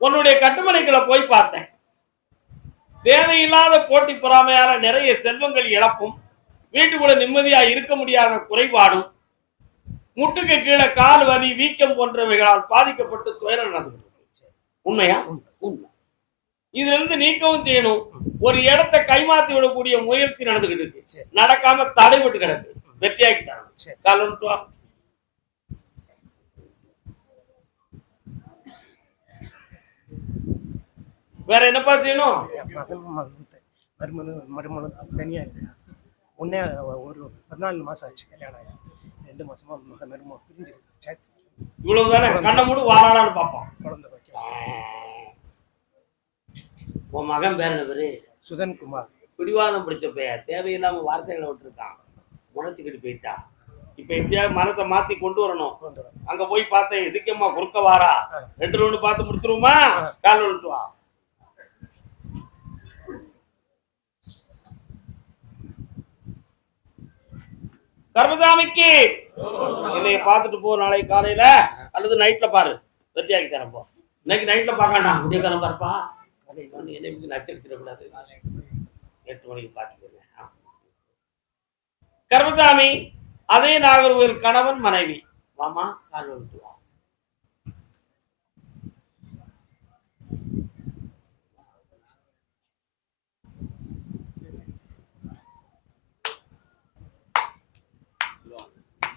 உன்னுடைய கட்டுமனைகளை போய் பார்த்தேன். தேவையில்லாத போட்டி பொறாமையால நிறைய செல்வங்கள் இழப்பும், வீட்டுக்குள்ள நிம்மதியா இருக்க முடியாத குறைபாடும், முட்டுக்கு கீழே கால் வலி வீக்கம் போன்றவைகளால் பாதிக்கப்பட்டு துயரம் நடந்து உண்மையா? உண்மை. இதுல இருந்து நீக்கவும் செய்யணும். ஒரு இடத்தை கைமாத்தி விடக்கூடிய முயற்சி நடந்துகிட்டு இருக்கு, நடக்காம தடைபட்டு கிடக்கு, வெற்றியாக்கி தரணும். கால் வந்துட்டு வா. வேற என்னப்பா செய்யணும்? மருமனும் தனியா இருக்கு. ஒன்னே ஒரு 14 மாசம் ஆச்சு கல்யாணம் ஆகி. 2 மாசமா மருமன் பிரிஞ்சிருக்கு. இவ்வளவுதானே? கண்ணை மூடு வாழான்னு பார்ப்போம். குழந்தை வைக்க. உன் மகன் பேர் என்ன பேரு? சுதன்குமார். பிடிவாதம் பிடிச்ச பையன், தேவையில்லாம வார்த்தைகளை விட்டுருக்கான், முளைச்சுக்கிட்டு போயிட்டா. இப்ப எப்படியாவது மனத்தை மாத்தி கொண்டு வரணும். அங்க போய் பார்த்தேன், சிக்கம்மா குறுக்க வாரா, 2 ரவுண்டு பார்த்து முடிச்சிருவோமா? கால் விழுட்டு வா. கர்மசாமிக்கு என்னைய பார்த்துட்டு போ, நாளைக்கு காலையில அல்லது நைட்ல பாரு, வெட்டியாக்கி தரேன். போ, இன்னைக்கு நைட்ல பார்க்கண்டா, அப்படியே கிளம்ப பாருப்பா. என்னை நச்சரிச்சிடக்கூடாது. 8 மணிக்கு பார்த்துக்கோங்க. கர்மசாமி அதே நாகர்கோவில் கணவன் மனைவி. வாமா, கால் வந்துட்டு வா.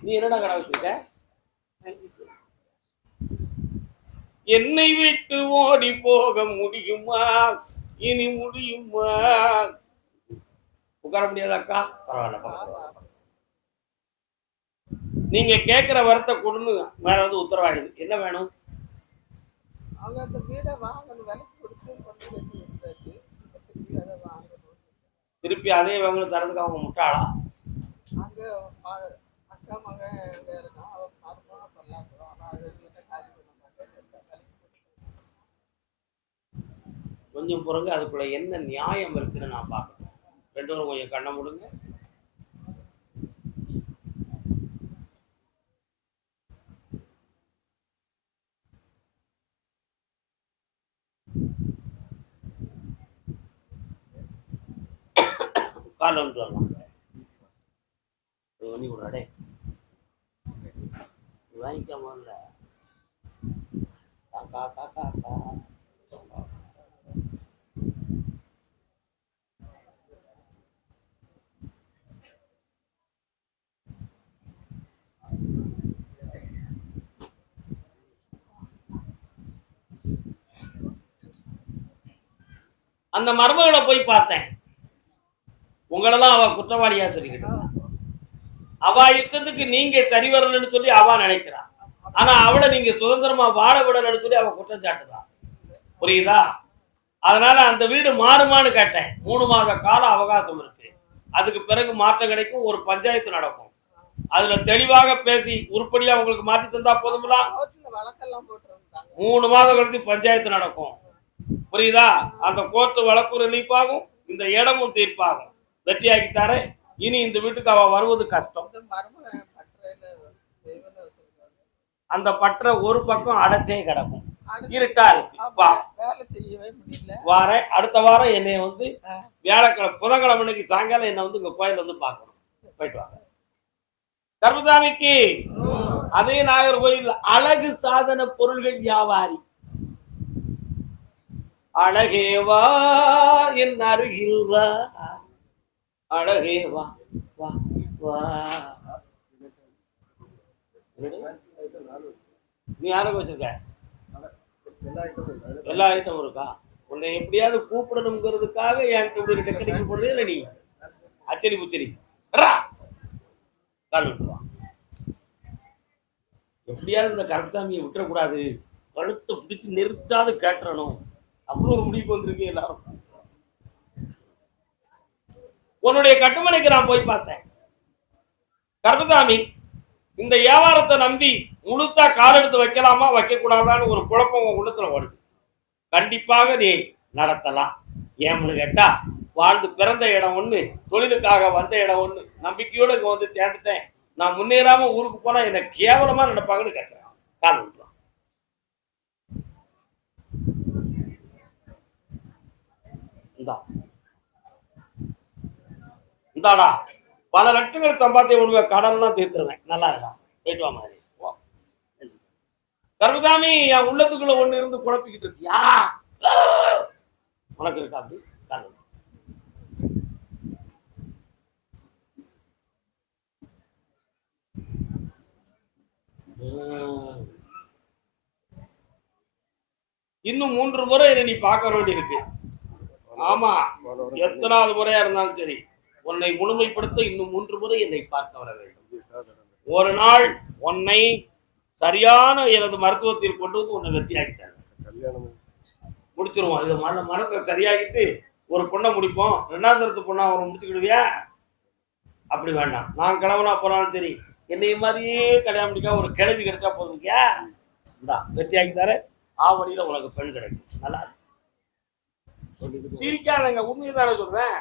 நீ என்னடா கடை வச்சிருக்க? என்னை விட்டு ஓடி போக முடியுமா? இனி முடியுமா? உட்கார முடியாதாக்கா? பரவாயில்ல. நீங்க கேட்கிற வரத்தை கொடுன்னு மேல வந்து உத்தரவாயிடுது. என்ன வேணும்? திருப்பி அதே வாங்க தரதுக்கு அவங்க முட்டாளா? கொஞ்சம் பொறுங்க, அதுக்குள்ள என்ன நியாயம் இருக்குன்னு நான் பார்க்கணும். 2 பேரும் கொஞ்சம் கண்ணை மூடுங்க. கால் வந்துட்டு வரலாம். நீ விடுறாடே, வாங்கிக்காம இல்ல. காக்கா காக்கா கா. அந்த மருமகளை போய் பார்த்தேன். உங்களெல்லாம் அவ குற்றவாளியா சொல்லிக்கிட்டு, அவ யுத்தத்துக்கு நீங்க சரி வரலன்னு சொல்லி அவ நினைக்கிறான். ஆனா அவளை நீங்க சுதந்திரமா வாழ விடலன்னு சொல்லி அவ குற்றம் சாட்டுதான். புரியுதா? அதனால அந்த வீடு மாறுமான்னு கேட்டேன். 3 மாத கால அவகாசம் இருக்கு. அதுக்கு பிறகு மாற்றம் கிடைக்கும், ஒரு பஞ்சாயத்து நடக்கும். அதுல தெளிவாக பேசி உருப்படியா உங்களுக்கு மாற்றி தந்தா போதும்ல. 3 மாதம் கழித்து பஞ்சாயத்து நடக்கும். புரியுதா? அந்த கோர்ட்டு வழக்கு ரிலீஃப் ஆகும், இந்த இடமும் தீர்ப்பாகும். வெற்றியாக்கித்தாரே. இனி இந்த வீட்டுக்கு அவ வருவது கஷ்டம். அந்த பற்ற ஒரு பக்கம் அடைச்சே கிடக்கும், இருட்டா இருக்கு. வாரேன், அடுத்த வாரம் என்னை வந்து வியாழக்கிழமை புதன்கிழமை அன்னைக்கு சாயங்காலம் என்னை வந்து இங்க கோயில் வந்து பார்க்கணும். போயிட்டு வாங்க. கர்மசாமிக்கு அதே நாகர்கோயில் அழகு சாதன பொருள்கள் வியாபாரி. அழகேவா என் அருகில் வா, அழகேவா வா வா. நீ யாருக்கு வச்சிருக்க? எல்லா ஐட்டமும் இருக்கா? உன்னை எப்படியாவது கூப்பிடணுங்கிறதுக்காக என்கிட்ட இப்படி டெக்னிக் போடுறீங்க நீ. அச்சரி புச்சரி எப்படியாவது இந்த கருப்சாமியை விட்டுறக்கூடாது, கழுத்தை பிடிச்சு நிறுத்தாது கேட்டுறணும். அவ்வளோ ஒரு முடிவுக்கு வந்திருக்கேன் எல்லாரும். உன்னுடைய கட்டுமனைக்கு நான் போய் பார்த்தேன். கருப்பசாமி, இந்த வியாபாரத்தை நம்பி முழுத்தா கால் எடுத்து வைக்கலாமா வைக்க கூடாதான்னு ஒரு குழப்பம் உங்க உள்ளத்துல வருது. கண்டிப்பாக நீ நடத்தலாம். ஏன்னு கேட்டா, வாழ்ந்து பிறந்த இடம் ஒண்ணு, தொழிலுக்காக வந்த இடம் ஒண்ணு. நம்பிக்கையோடு இங்க வந்து சேர்ந்துட்டேன். நான் முன்னேறாம ஊருக்கு போனா என்ன கேவலமா நினைப்பாங்கன்னு கேட்கிறேன். கால் விட்டுறான். இந்தா இந்தாடா, பல லட்சங்கள் சம்பாத்திய உணவை கடன்லாம் தீர்த்துருவேன். நல்லா இருக்கா? போயிட்டு வா மாதிரி. கருமசாமி, என் உள்ளத்துக்குள்ள ஒண்ணு இருந்து குழப்பிக்கிட்டு இருக்கியா? உனக்கு இருக்கா அப்படி? இன்னும் 3 முறை என்னை நீ பார்க்க வேண்டி இருக்கு. ஆமா, எத்தனாவது முறையா இருந்தாலும் சரி, உன்னை முழுமைப்படுத்த இன்னும் 3 முறை என்னை பார்க்க வர வேண்டும். ஒரு நாள் உன்னை சரியான எனது மருத்துவத்தில் கொண்டு வந்து உன்னை வெற்றியாக்கி தரேன். முடிச்சிருவோம். இது மனத்தை சரியாகிட்டு ஒரு பொண்ணை முடிப்போம். 2வது தரத்து பொண்ணா அவரை முடிச்சுக்கிடுவியா? அப்படி வேண்டாம். நான் கிழவனா போனாலும் சரி, என்னைய மாதிரியே கல்யாணம் முடிக்க ஒரு கிழவி கிடைச்சா போதுங்கயா. இந்தா வெற்றியாக்கி தரேன். ஆவணியில உனக்கு பெண் கிடைக்கும். நல்லா இருக்கு. சிரிக்காதங்க, உண்மையை தானே சொல்றேன்.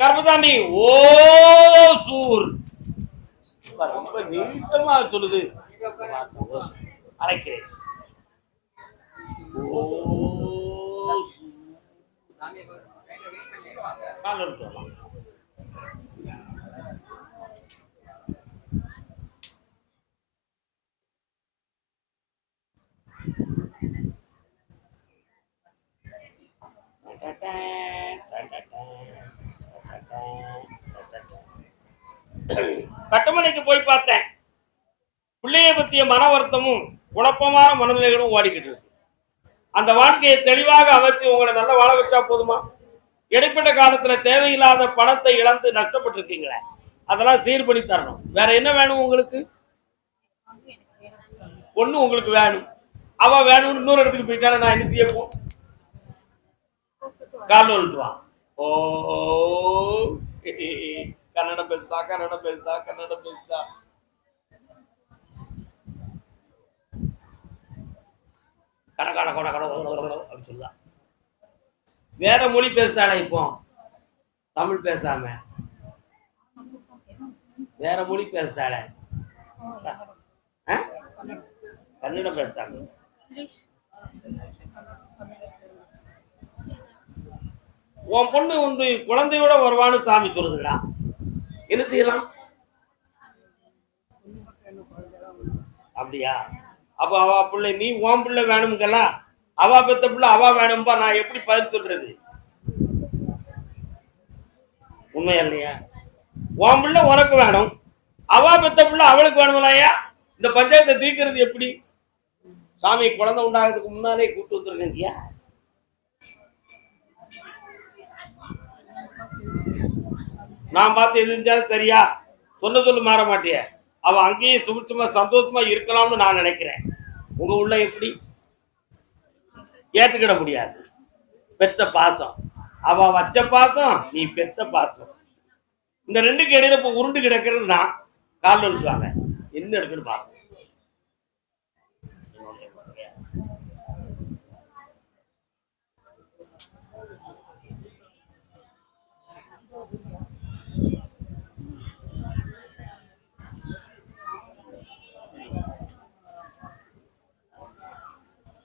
கர்மசாமி ஓ சூர் ரொம்ப நீட்டமா சொல்லுது. அழைக்கிறேன். கட்டுமனைக்கு போய் பார்த்தேன். பிள்ளைய பற்றிய மன வருத்தமும் குழப்பமான மனநிலைகளும் ஓடிக்கிட்டு இருக்கு. அந்த வாழ்க்கையை தெளிவாக அமைச்சு உங்களை நல்லா வாழ வச்சா போதுமா? இடைப்பட்ட காலத்துல தேவையில்லாத பணத்தை இழந்து நஷ்டப்பட்டு இருக்கீங்களே, அதெல்லாம் சீர் பண்ணி தரணும். வேற என்ன வேணும் உங்களுக்கு? ஒண்ணு உங்களுக்கு வேணும். அவ வேணும்னு இன்னொரு இடத்துக்கு போயிட்டாலும் நான் என்ன செய்ய போ? கால் வந்துட்டுவான். ஓ கன்னடம் பேசுதா, கன்னடம் பேசுதா, கன்னடம் பேசுதா. கணக்கான அப்படின்னு சொல்லுதா. வேற மொழி பேசுதாடா. இப்போ தமிழ் பேசாம வேற மொழி பேசுதாட. கன்னடம் பேசுதாங்க. உன் பொண்ணு வந்து குழந்தையோட வருவான்னு சாமி சொல்லுதுடா. என்ன செய்யலாம்? அப்படியா? அப்ப அவ பிள்ளை நீ உன் பிள்ளை வேணும்கல, அவ பெத்த பிள்ளை அவ வேணும்பா. நான் எப்படி பதில் சொல்றது? உண்மையா இல்லையா? உன் பிள்ளை உனக்கு வேணும், அவ பெத்த பிள்ளை அவளுக்கு வேணும்லையா? இந்த பஞ்சாயத்தை தீர்க்கிறது எப்படி? சாமி குழந்தை உண்டாகிறதுக்கு முன்னாலே கூட்டு வந்துருக்கீங்க. நான் பார்த்து எது செஞ்சாலும் சரியா? சொன்ன சொல்லு மாற மாட்டிய. அவ அங்கேயே சுபிட்சமா சந்தோஷமா இருக்கலாம்னு நான் நினைக்கிறேன். உங்க உள்ள எப்படி? ஏற்றுக்கிட முடியாது. பெத்த பாசம், அவ வச்ச பாசம், நீ பெத்த பாசம், இந்த ரெண்டுக்கு இடையில இப்ப உருண்டு கிடக்கிறது நான். கால் வந்துவாங்க, என்ன இருக்குன்னு பாருங்க.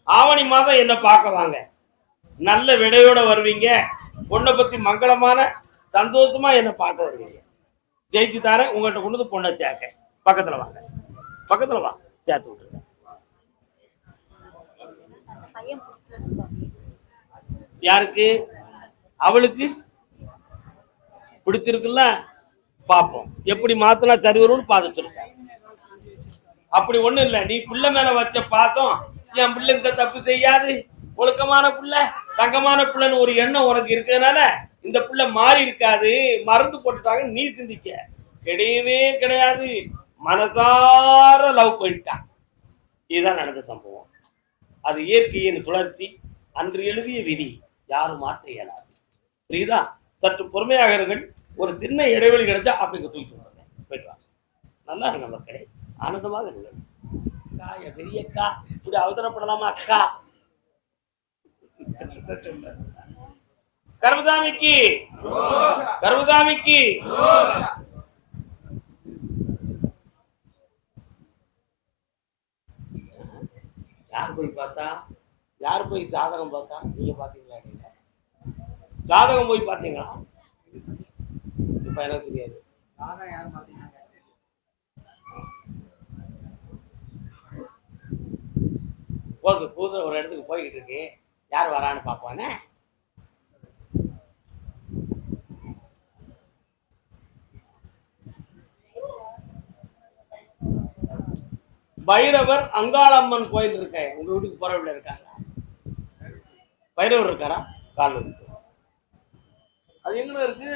ஆவணி மாதம் என்ன பார்க்க வாங்க. நல்ல விடையோட வருவீங்க. பொண்ணை பத்தி மங்களமான சந்தோஷமா என்ன பார்க்க வருவீங்க. ஜெயிச்சு தாரேன். உங்கள்கிட்ட கொண்டு வந்து பொண்ணை சேர்க்க. பக்கத்துல வாங்க, பக்கத்துல வா, சேர்த்து விட்டுருங்க. யாருக்கு? அவளுக்கு பிடிச்சிருக்குல்ல, பார்ப்போம். எப்படி மாத்தினா சரி வரும்னு பார்த்துட்டு. அப்படி ஒண்ணும் இல்லை. நீ பிள்ளை மேல வச்ச பாசம், என் பிள்ளை இந்த தப்பு செய்யாது, ஒழுக்கமான பிள்ளை, தங்கமான பிள்ளைன்னு ஒரு எண்ணம் உனக்கு இருக்கிறதுனால இந்த பிள்ளை மாறி இருக்காது, மறந்து போட்டுட்டாங்க நீ சிந்திக்க. கிடையவே கிடையாது. மனசார லவ் பண்ணிட்டான். இதுதான் நடந்த சம்பவம். அது இயற்கையின் சுழற்சி. அன்று எழுதிய விதி யாரும் மாற்ற இயலாது. புரியுதா? சற்று பொறுமையாக இருங்கள். ஒரு சின்ன இடைவெளி கிடைச்சா அப்படிங்க தூக்கிட்டு வந்துடுறேன். போயிட்டு வாங்க. நல்லா இருங்க மக்களே, ஆனந்தமாக இருங்கள். பெரிய அக்கா இப்படி அவசரப்படலாமா அக்கா? கர்மசாமிக்கு, கர்மசாமிக்கு. யார் போய் பார்த்தா? யார் போய் ஜாதகம் பார்த்தா? நீங்க பாத்தீங்களா? இடையில ஜாதகம் போய் பார்த்தீங்களா? இப்ப எனக்கு தெரியாது. போது புது ஒரு இடத்துக்கு போய்கிட்டு இருக்கு, யார் வரான்னு பார்ப்பானே. பைரவர் அங்காளம்மன் கோயில் இருக்க உங்க வீட்டுக்கு போறவள்ள இருக்காங்க. பைரவர் இருக்காரா? கால் இருக்கு. அது எங்க இருக்கு?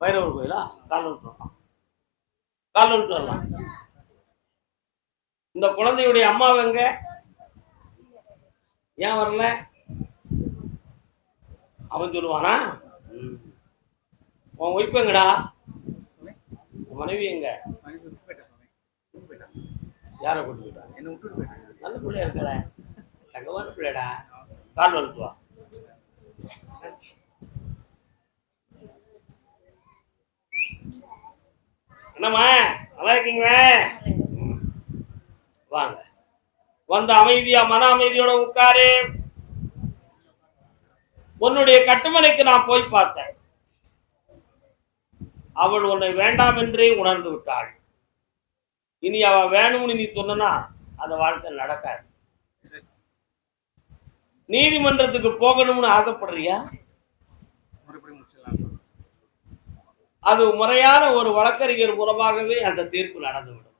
பைரவர் கோயிலா? கால் விட்டு வரலாம். இந்த குழந்தையுடைய அம்மாவை எங்க? ஏன் வரல? அவன் சொல்லுவானா? உன் ஒய்ஃப் எங்கடா? மனைவி எங்க? யாரை கூட்டு போயிட்டா? நல்ல பிள்ளையா இருக்கல, தங்கமான பிள்ளைடா. கால் வலுத்துவா. என்னம்மா நல்லா இருக்கீங்களா? வாங்க, வந்து அமைதியா மன அமைதியோட உட்காரு. உன்னுடைய கட்டுமனைக்கு நான் போய் பார்த்தேன். அவள் உன்னை வேண்டாம் என்றே உணர்ந்து விட்டாள். இனி அவ வேணும்னு நீ சொன்னா அந்த வாழ்க்கை நடக்காது. நீதிமன்றத்துக்கு போகணும்னு ஆசைப்படுறியா? அது முறையான ஒரு வழக்கறிஞர் மூலமாகவே அந்த தீர்ப்பு நடந்துவிடும்.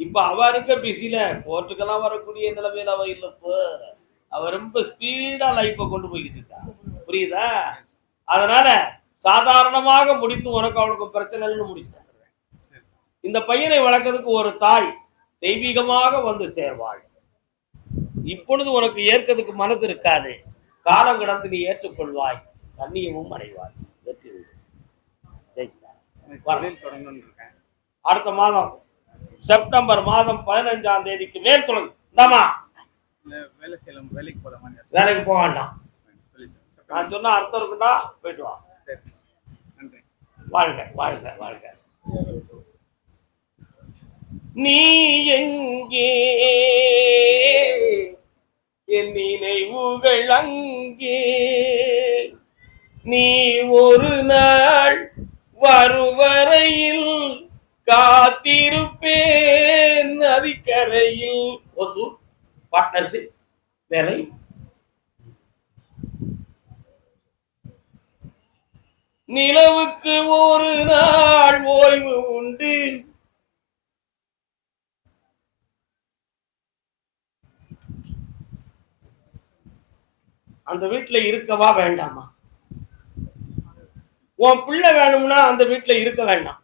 இப்ப அவ இருக்க பிஸில கோர்ட்டுக்கெல்லாம் வரக்கூடிய நிலைமையில அவ இல்லப்போ. அவ ரொம்ப ஸ்பீடா லைஃபை கொண்டு போய்கிட்டு இருக்கா. புரியுதா? அதனால சாதாரணமாக முடித்து உனக்கு அவனுக்கு பிரச்சனை இல்லைன்னு முடிச்சு. இந்த பையனை வளர்க்கறதுக்கு ஒரு தாய் தெய்வீகமாக வந்து சேர்வாள். இப்பொழுது உனக்கு ஏற்கிறதுக்கு மனது இருக்காது. காலம் கடந்து நீ ஏற்றுக்கொள்வாய், கண்ணியமும் அடைவாய். அடுத்த மாதம் செப்டம்பர் மாதம் 15ஆம் தேதிக்கு மேல் தொடங்கு. வேலைக்கு போக வேண்டாம். நான் சொன்னா அர்த்தம் இருக்குண்டா, போயிட்டு வா. வாழ்க வாழ்க வாழ்க. நீ எங்கே, என் நினைவுகள் அங்கே. நீ ஒரு நாள் வருவரையில் காத்திருப்பேன் நதிக்கரையில். ஒசூர் பார்ட்னர்ஷிப் வேலை. நிலவுக்கு ஒரு நாள் ஓய்வு உண்டு. அந்த வீட்டுல இருக்கவா வேண்டாமா? உன் பிள்ளை வேணும்னா அந்த வீட்டுல இருக்க வேண்டாம்.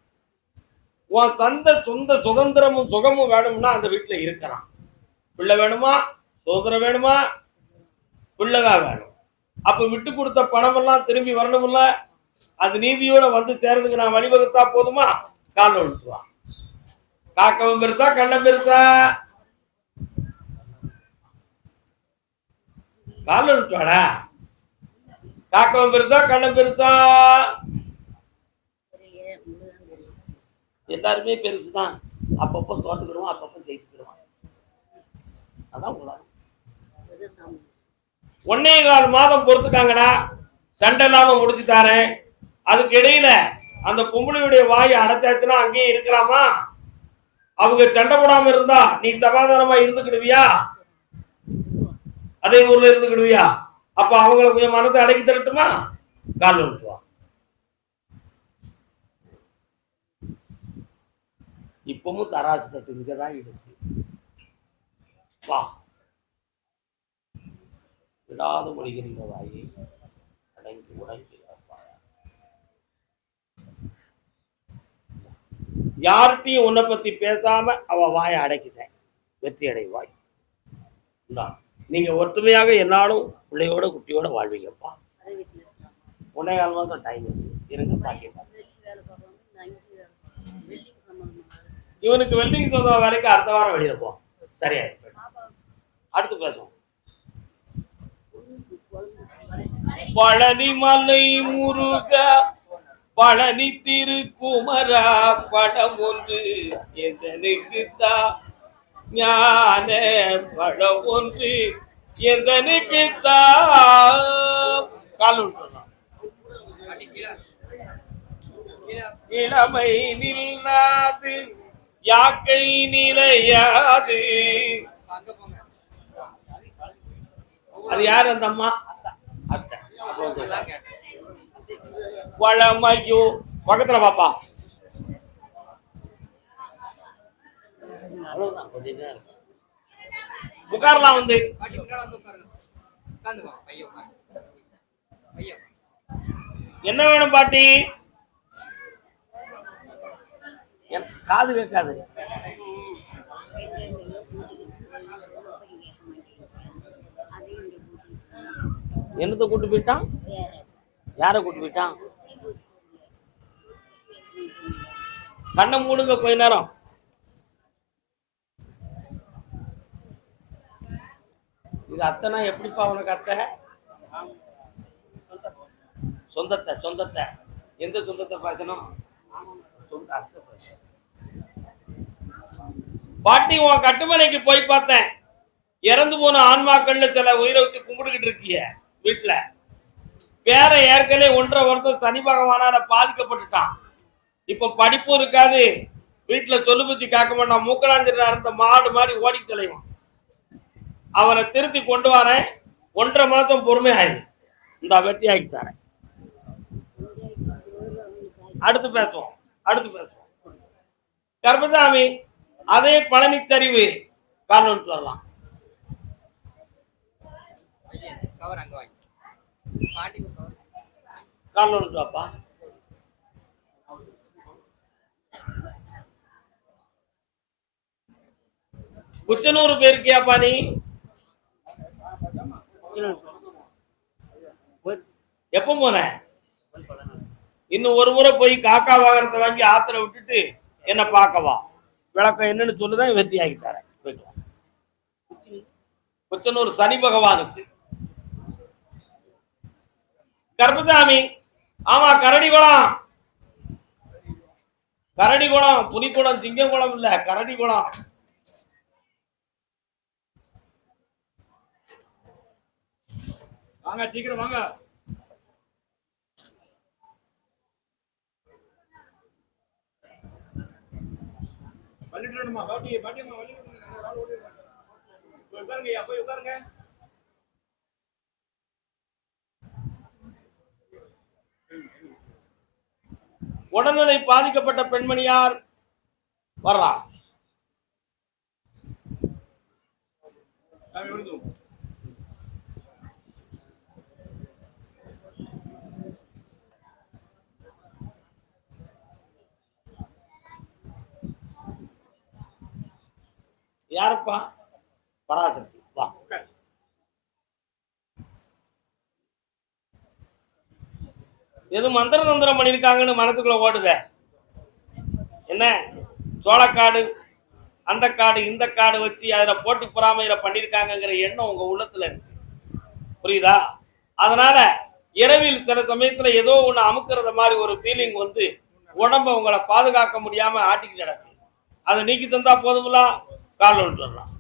உன் சொந்த சுதந்திரமும் சுகமும் வேணும்னா அந்த வீட்டுல இருக்கிறான். பிள்ளை வேணுமா? சுதந்திரம் வேணுமா? பிள்ளைதான் வேணும். அப்ப விட்டு கொடுத்த பணம் எல்லாம் திரும்பி வரணும்ல. அது நீதியோட வந்து சேர்றதுக்கு நான் வழிவகுத்தா போதுமா? கால் ஒழுத்துவா. காக்கவும் பெருத்தா கண்ணம் பெருத்தா? கால் ஒழுத்துவாடா. காக்கவும் பெருத்தா கண்ணம் பெருத்தா? எல்லாருமே பெருசுதான். அப்பப்போ தோத்துக்கிடுவான், அப்பப்போ ஜெயிச்சுக்கிடுவான். அதான் உங்களால் 1.25 மாதம் பொறுத்துக்காங்கடா. சண்டை இல்லாம முடிச்சு தாரேன். அதுக்கு இடையில அந்த பொம்பளையுடைய வாயை அடைச்சாச்சுன்னா அங்கேயே இருக்கலாமா? அவங்க சண்டை போடாம இருந்தா நீ சமாதானமா இருந்துக்கிடுவியா? அதே ஊர்ல இருந்துக்கிடுவியா? அப்ப அவங்களை கொஞ்சம் மனத்தை அடக்கி தரட்டுமா? கால் விட்டுவா. இப்பவும் தராசு தட்டு இங்கதான் இருக்கு. வா, விடாத மொழிகின்ற வாயை அடங்கி உடங்கி. யார்கிட்டையும் உன்னை பத்தி பேசாம அவ வாயை அடைக்கிட்டேன். வெற்றி அடைவாய். நீங்க ஒற்றுமையாக என்னாலும் பிள்ளையோட குட்டியோட வாழ்வீங்கப்பா. 1.25 மாதம் டைம் இருங்க. பாக்கியம். இவனுக்கு வெல்டிங் சொந்த வேலைக்கு அடுத்த வாரம் வெளியில போ. சரியா? அடுத்து பேசுவோம். பழனி மலை முருகா, பழனி திருக்குமரா, படம் ஒன்று எதனுக்குத்தா ஞான பழம் ஒன்று எந்தனுக்கு கால் விட்டுறலாம். இளமை நில்லாது யாக்கை நிலையாது. அது யாரு அந்த அம்மா? அத்தை. வளமையோ பக்கத்துல பாப்பா. அவ்வளவுதான், கொஞ்சம் நேரம் உட்காரலாம் வந்து. என்ன வேணும் பாட்டி? காது கேட்காது. என்னத்தை கூட்டு போயிட்டான்? யார கூட்டு போயிட்டான்? கண்ணை மூடுங்க கொஞ்ச நேரம். இது அத்தைனா எப்படிப்பா உனக்கு அத்தை? சொந்தத்தை சொந்தத்தை எந்த சொந்தத்தை பேசணும்? சொந்த அத்தை பேசணும். பாட்டி, உன் கட்டுமனைக்கு போய் பார்த்தேன். இறந்து போன ஆன்மாக்கள்ல சில உயிரை வச்சு கும்பிட்டுக்கிட்டு இருக்கிய வீட்டுல. பேர ஏற்கனவே 1.5 வருஷம் சனி பகவானால பாதிக்கப்பட்டுட்டான். இப்ப படிப்பும் இருக்காது, வீட்டுல சொல்லுபத்தி காக்க மாட்டான். மூக்கலாஞ்சிர இருந்த மாடு மாதிரி ஓடி தொலைவான். அவனை திருத்தி கொண்டு வரேன். 1.5 மாதம் பொறுமை ஆயிடு. இந்த வெற்றி ஆகி தரேன். அடுத்து பேசுவோம். கர்மசாமி, அதே பழனிச்சரிவு கால் ஒன்று வரலாம். கால் ஒன்று வாப்பா. குச்சனூர் போயிருக்கியாப்பா நீ? எப்ப போன? இன்னும் ஒரு முறை போய் காக்கா வாகனத்தை வாங்கி ஆத்திர விட்டுட்டு என்ன பார்க்கவா. விளக்கம் என்னன்னு சொல்லுதான் வெற்றி ஆகி தரேன். குச்சனூர் சனி பகவானுக்கு. கர்மசாமி, ஆமா, கரடிகுளம். புலிக்குளம், சிங்கங்குளம் இல்ல, கரடிகுளம். வாங்க, சீக்கிரம் வாங்க. உடல்நிலை பாதிக்கப்பட்ட பெண்மணியார் வர்றா. யாருப்பா? பராசக்தி. வா. எது மந்திர தந்திரம் பண்ணிருக்காங்கன்னு மனத்துக்குள்ள ஓடுத? என்ன சோளக்காடு, அந்த காடு, இந்த காடு வச்சு அதுல போட்டி பொறாமையில பண்ணிருக்காங்கிற எண்ணம் உங்க உள்ளத்துல இருக்கு. புரியுதா? அதனால இரவில் சில சமயத்துல ஏதோ ஒண்ணு அமுக்குறத மாதிரி ஒரு ஃபீலிங் வந்து உடம்ப உங்களை பாதுகாக்க முடியாம ஆட்டிக்கு கிடக்கு. அதை நீக்கி தந்தா போதுங்களா? கால் ஒன்று வரலாம்.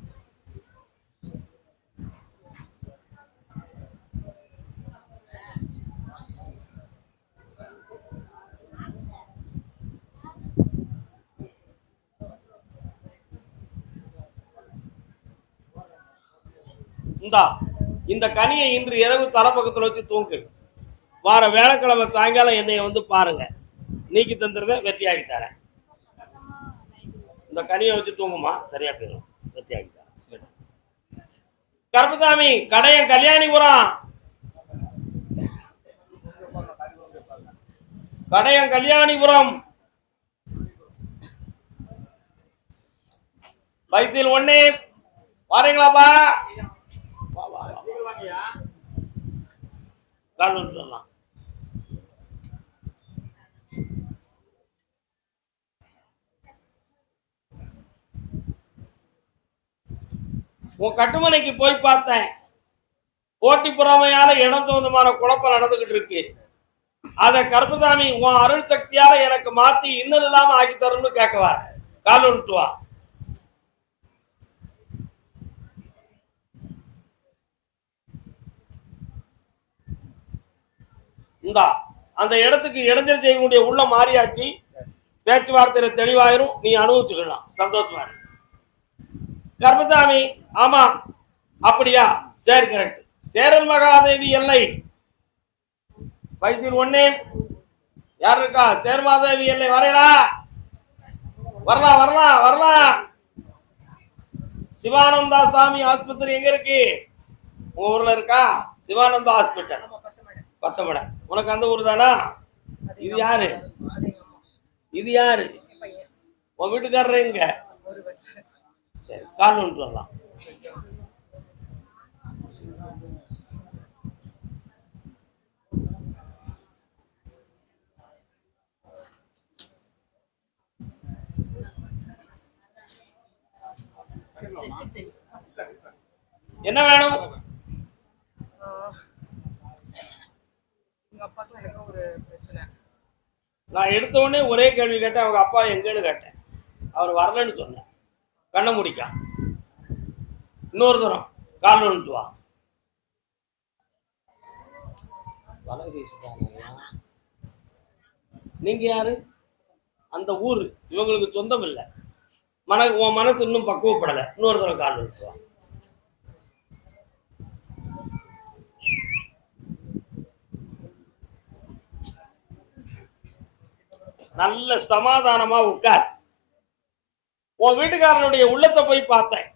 இந்த கனியை இன்று இரவு தலப்பக்கத்துல வச்சு தூங்கு. வார வேலைக்கிழமை சாயங்காலம் என்னைய வந்து பாருங்க. நீக்கி தந்துறத வெற்றியாகி தரேன். இந்த கனியை வச்சு தூங்குமா, சரியா போயிடும். வெற்றியாகி தரேன். கருப்பசாமி, கடையன் கல்யாணிபுரம். பைசில் 1 வாரீங்களாப்பா? கால் ஒன்று சொல்லலாம். உன் கட்டுமனைக்கு போய் பார்த்தேன். போட்டி பொறாமையால இடம் சொந்தமான குழப்பம் நடந்துகிட்டு இருக்கு. அத கருப்பசாமி உன் அருள் சக்தியால எனக்கு மாத்தி இன்னும் இல்லாம ஆக்கி தரணும்னு கேட்கவா. கால் ஒன்று வா. இந்தா அந்த இடத்துக்கு இடைஞ்சல் செய்யக்கூடிய உள்ள மாறியாச்சு, பேச்சுவார்த்தையில தெளிவாயிரும், நீ அனுபவிச்சுக்கலாம், சந்தோஷமா இரு. கர்மசாமி, ஆமா அப்படியா, சரி கரெக்ட். சேரன் மகாதேவி எல்லை வைத்தியர் ஒண்ணே யார் இருக்கா? சேர்மாதேவி எல்லை வரையலா, வரலாம் வரலாம் வரலாம். சிவானந்தா சாமி ஆஸ்பத்திரி எங்க இருக்கு? உங்க ஊர்ல இருக்கா? சிவானந்தா ஹாஸ்பிட்டல் பத்தமடை. உனக்கு அந்த ஊர் தானா? இது யாரு? இது யாரு? உன் வீட்டுக்காரர் எங்க? சரி, கால் ஒன்று வரலாம். என்ன வேணும்? நான் எடுத்த உடனே ஒரே கேள்வி கேட்டேன், அவங்க அப்பா எங்கன்னு கேட்டேன். அவர் வரலன்னு சொன்னேன். கண்ண முடிக்கா. இன்னொரு தரம் கால் வந்துட்டு வா. நீங்க யாரு? அந்த ஊரு இவங்களுக்கு சொந்தம் இல்லை. உன் மனசு இன்னும் பக்குவப்படலை. இன்னொரு தரம் கால் வந்துட்டு வா. நல்ல சமாதானமா உட்கார். உன் வீட்டுக்காரனுடைய உள்ளத்தை போய் பார்த்தேன்.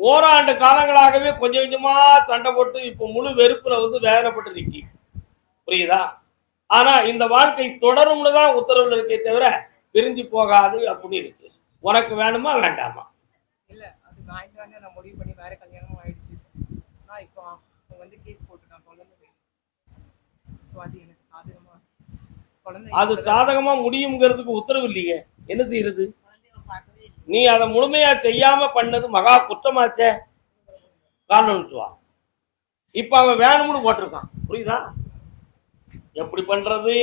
ஓராண்டு காலங்களாகவே கொஞ்சம் கொஞ்சமா சண்டை போட்டு இப்ப முழு வெறுப்புல வேதனைப்பட்டு நிக்கி, புரியுதா? ஆனா இந்த வாழ்க்கை தொடரும்னு தான் உத்தரவுல இருக்கே தவிர பிரிஞ்சு போகாது அப்படின்னு இருக்கு. உனக்கு வேணுமா வேண்டாமா? இல்ல, அது நான் முடிவு பண்ணி வேற கல்யாணமும் ஆயிடுச்சு. நான் இப்போ கேஸ் போட்டுருக்கான் குழந்தை. சோ அது எனக்கு சாதகமா, அது சாதகமா முடியுங்கிறதுக்கு உத்தரவு இல்லையே, என்ன செய்யறது? நீ அதை முழுமையா செய்யாம பண்ணது மகா குற்றமாச்சே. காரணம் வா. இப்ப அவன் வேணும்னு போட்டிருக்கான், புரியுதா? எப்படி பண்றது?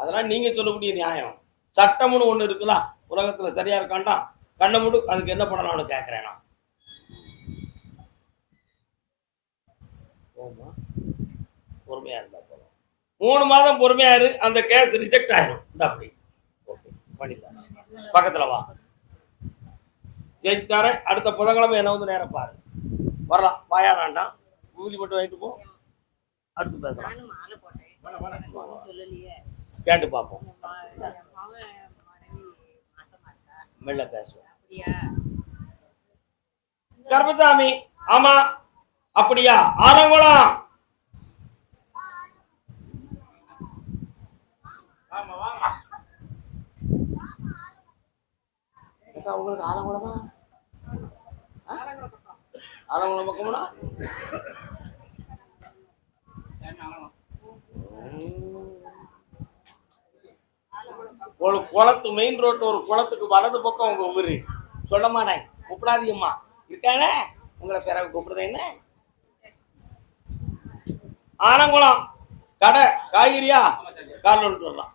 அதெல்லாம் நீங்க சொல்லக்கூடிய நியாயம். சட்டம்னு ஒண்ணு இருக்கலாம் உலகத்துல, சரியா இருக்காண்டா கண்ண முடு. அதுக்கு என்ன பண்ணலாம்னு கேட்கிறேன் நான். பொறுமையா இருந்தா போதும். 3 மாதம் பொறுமையா இரு, அந்த கேஸ் ரிஜெக்ட் ஆயிடும். இந்த அப்படி ஓகே பண்ணித்தரேன். பக்கத்துல வா, ஜெயிச்சு தரேன். அடுத்த புதன்கிழமை என்ன நேரம் பாரு, வரலாம். வாயா வேண்டாம், ஊதி மட்டும் வாங்கிட்டு போ. அடுத்து பேசலாம், கேட்டு பார்ப்போம். மெல்ல பேசுவோம். கர்மசாமி, ஆமா அப்படியா? ஆலங்குளம் உங்களுக்கு ஆலங்குளமா? ஆலங்குளம் பக்கம்னா ஒரு குளத்து மெயின் ரோட்டு, ஒரு குளத்துக்கு வலது பக்கம் உங்க ஊரு. சொல்லமானே கூப்பிடாதீங்கம்மா இருக்கானே, உங்களை பிறகு கூப்பிடுறது என்ன? ஆலங்குளம் கடை காய்கறியா? கால் வந்துட்டு வரலாம்.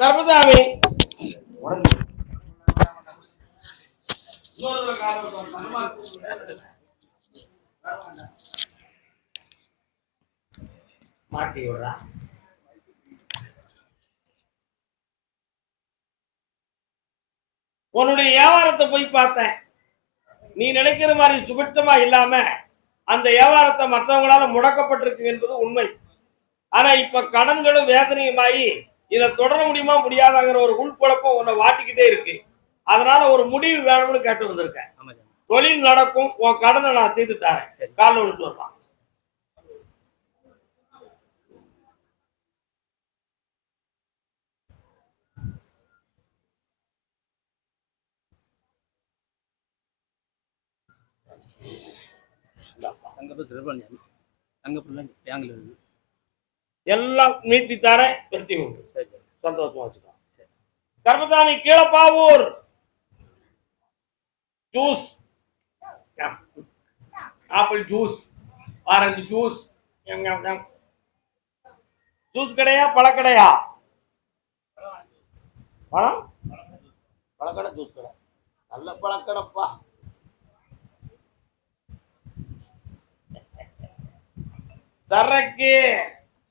கர்மசாமி, மாட்டி விடுறா. உன்னுடைய வியாபாரத்தை போய் பார்த்தேன். நீ நினைக்கிற மாதிரி சுபிட்சமா இல்லாம அந்த வியாபாரத்தை மற்றவங்களால முடக்கப்பட்டிருக்கு என்பது உண்மை. ஆனா இப்ப கடன்களும் வேதனையுமாயி இதை தொடர முடியுமா முடியாதாங்கிற ஒரு உள்குழப்பம் உன்னை வாட்டிக்கிட்டே இருக்கு. அதனால ஒரு முடிவு வேணும்னு கேட்டு வந்திருக்கேன். தொழில் நடக்கும், உன் கடனை நான் தீர்த்து தரேன். காலைல விட்டு வரலாம். எல்லாம் மீட்டி தரேன், வெற்றி உண்டு. சந்தோஷமா வச்சுக்கோ. Karmasamy, Keezhapavoor juice, apple juice, orange juice, juice கடையா பழக்கடையா? பழம் பழக்கடை ஜூஸ் கடை, நல்ல பழக்கடைப்பா. சரக்கு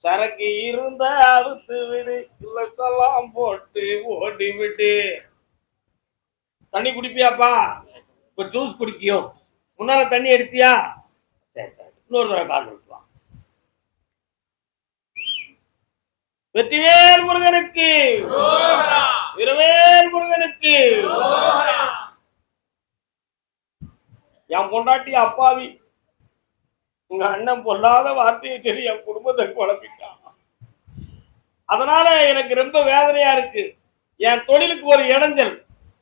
சரக்கு இருந்த அறுத்து விடு, இல்லத்தெல்லாம் போட்டு ஓடி விடு. தண்ணி குடிப்பியாப்பா? இப்ப ஜூஸ் குடிக்கியோ? முன்னால தண்ணி எடுத்தியா? சரி சரி, இன்னொரு தடவை கால் விட்டுவான். வெற்றிவேல் முருகனுக்கு, வீரவேல் முருகனுக்கு. என் பொண்டாட்டி அப்பாவி, உங்க அண்ணன் பொல்லாத வார்த்தையை சொல்லி என் குடும்பத்தை குழப்பிட்டான். அதனால எனக்கு ரொம்ப வேதனையா இருக்கு. என் தொழிலுக்கு ஒரு இடைஞ்சல்.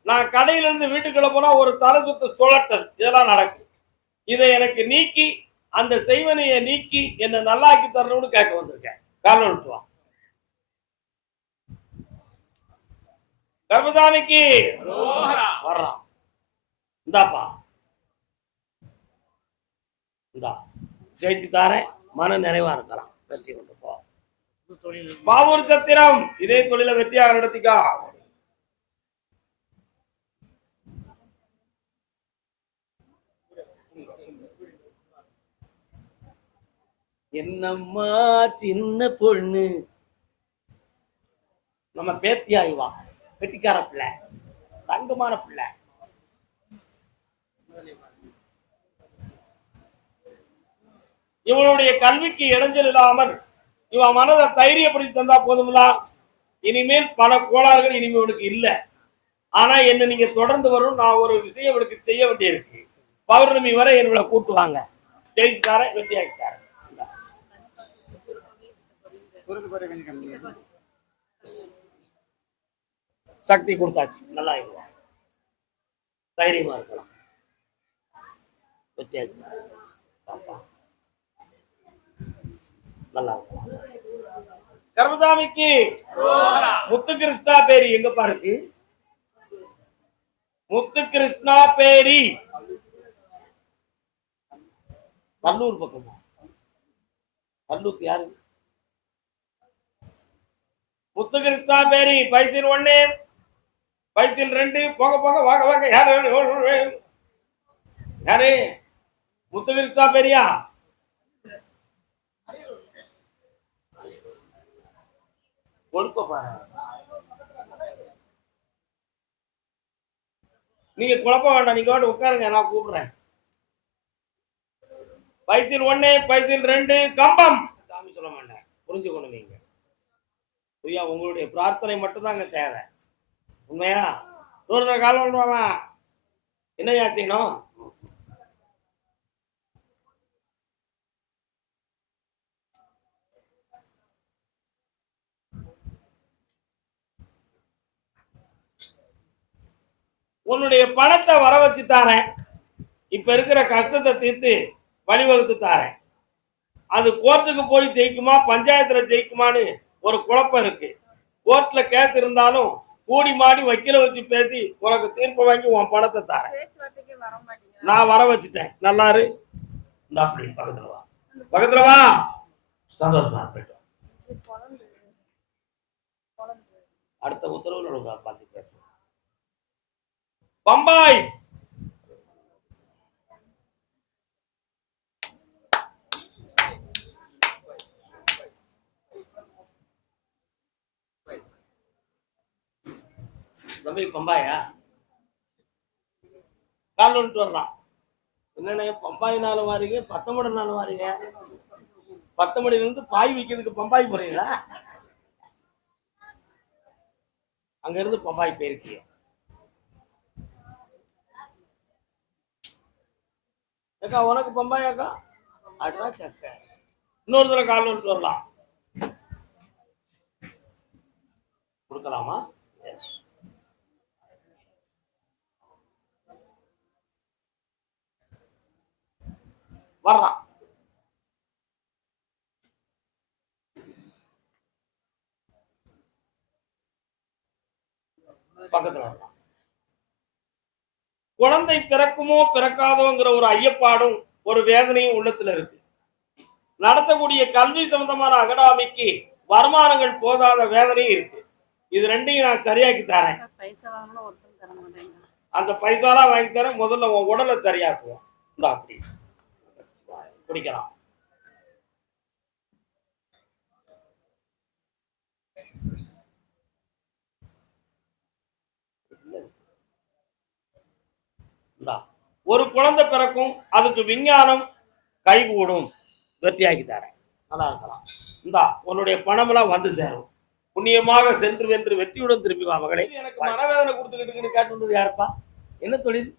நான் கடையில இருந்து வீட்டுக்குள்ள போனா ஒரு தலை சுத்த சுழட்டல், இதெல்லாம் நடக்கும். இதை எனக்கு நீக்கி, அந்த செய்வனையை நீக்கி என்ன நல்லாக்கி தரணும்னு கேட்க வந்திருக்கேன். காரணம் விட்டுவான். கர்மசாமிக்கு வர்றான். இந்தாப்பா, இந்தா ஜெயிச்சு தாரேன், மன நிறைவா இருக்கலாம். வெற்றி கொண்டு போ. பாவூர் சத்திரம், இதே தொழிலை வெற்றியாக நடத்திக்கா. என்னம்மா சின்ன பொண்ணு, நம்ம பேத்தி ஆய்வா, வெட்டிக்கார பிள்ளை, தங்கமான பிள்ளை. இவனுடைய கல்விக்கு இடைஞ்சல் இல்லாமல் இவன் மனதை தைரியப்படுத்தி தந்தா போதும்ல. இனிமேல் பல கோளாறுகள் இனிமே இவனுக்கு இல்ல. ஆனா என்ன நீங்க தொடர்ந்து வரும், நான் ஒரு விஷயம் இவனுக்கு செய்ய வேண்டியிருக்கு. பௌர்ணமி வரை என்னோட கூட்டுவாங்க. ஜெயிச்சுட்டார, வெற்றியாக்கிட்டார. சக்தி கொடுத்தாச்சு, நல்லா இருவான், தைரியமா இருக்கலாம். வெற்றியாக்கிட்டார, நல்லா இருக்கலாம். கர்மசாமிக்கு முத்து கிருஷ்ணா பேரி எங்க பாருக்கு? முத்து கிருஷ்ணா பேரி கல்லூர் பக்கமா? கல்லூருக்கு யாரு? முத்து கிருஷ்ணா பேரி பைத்தில் 1 பைத்தில் 2 போக போக வாங்க வாங்க. யாரு யாரு? முத்து கிருஷ்ணா பேரியா? கொடுக்க பாரு. நீங்க குழப்ப வேண்டாம், நீங்க உட்காருங்க, நான் கூப்பிடுறேன். பைத்தில் 1 பைத்தில் 2 கம்பம். சாமி சொல்ல மாட்டேன், புரிஞ்சுக்கணும். நீங்க ஐயா, உங்களுடைய பிரார்த்தனை மட்டும் தாங்க தேவை. உண்மையா? தூரத்தை கால் பண்ணுவாங்க. என்ன யாத்திக்கணும்? உன்னுடைய பணத்தை வர வச்சு தாரேன். இப்ப இருக்கிற கஷ்டத்தை தீர்த்து வழிவகுத்து தாரேன். அது கோர்ட்டுக்கு போய் ஜெயிக்குமா, பஞ்சாயத்துல ஜெயிக்குமான்னு ஒரு குழப்பம் இருக்கு. கோர்ட்ல கேஸ் இருந்தாலும் கூடி மாடி வக்கீல வச்சு பேசி உனக்கு தீர்ப்பு வாங்கி உன் பணத்தை தாரேன். நான் வர வச்சுட்டேன். நல்லாரு. இந்த அப்படி பக்கத்துல வா, பக்கத்துல வா. சந்தோஷமா போயிட்டு அடுத்த உத்தரவுல பார்த்து பேச. பம்பாய் தம்பி, பம்பாயா? கால் வந்துட்டு வரலாம். என்னென்ன பம்பாயினாலும் வாரீங்க, 10 மணினாலும் வாரீங்க. 10 மணில இருந்து பாய் விற்கிறதுக்கு பம்பாய் போறீங்களா? அங்க இருந்து பம்பாய் போயிருக்கீங்க. அக்கா உனக்கு பம்பாயாக்கா? அட்ரா சக்க. இன்னொரு தடவை கால் வந்துட்டு வரலாம். கொடுக்கலாமா? வரலாம். பக்கத்துல வரலாம். குழந்தை பிறக்குமோ பிறக்காதோங்கிற ஒரு ஐயப்பாடும் ஒரு வேதனையும் உள்ளத்துல இருக்கு. நடத்தக்கூடிய கல்வி சம்பந்தமான அகாடமிக்கு வருமானங்கள் போதாத வேதனையும் இருக்கு. இது ரெண்டையும் நான் சரியாக்கி தரேன். பைசா வாங்கினா ஒருத்தரும் தர மாட்டேங்க. அந்த பைசாலாம் வாங்கி தரேன். முதல்ல உன் உடலை சரியாக்குவோம். இந்த அப்படி குடிக்கலாம். ஒரு குழந்தை பிறக்கும், அதுக்கு விஞ்ஞானம் கைகூடும். வெற்றியாக்கி தரேன். நல்லா இருக்கலாம். இந்தா உன்னுடைய பணமெல்லாம் வந்து சேரும். புண்ணியமாக சென்று வென்று வெற்றியுடன் திரும்பி வா மகளே. எனக்கு மனவேதனை கொடுத்துக்கிட்டு கேட்டு வந்தது யாருப்பா? என்ன தொழில்?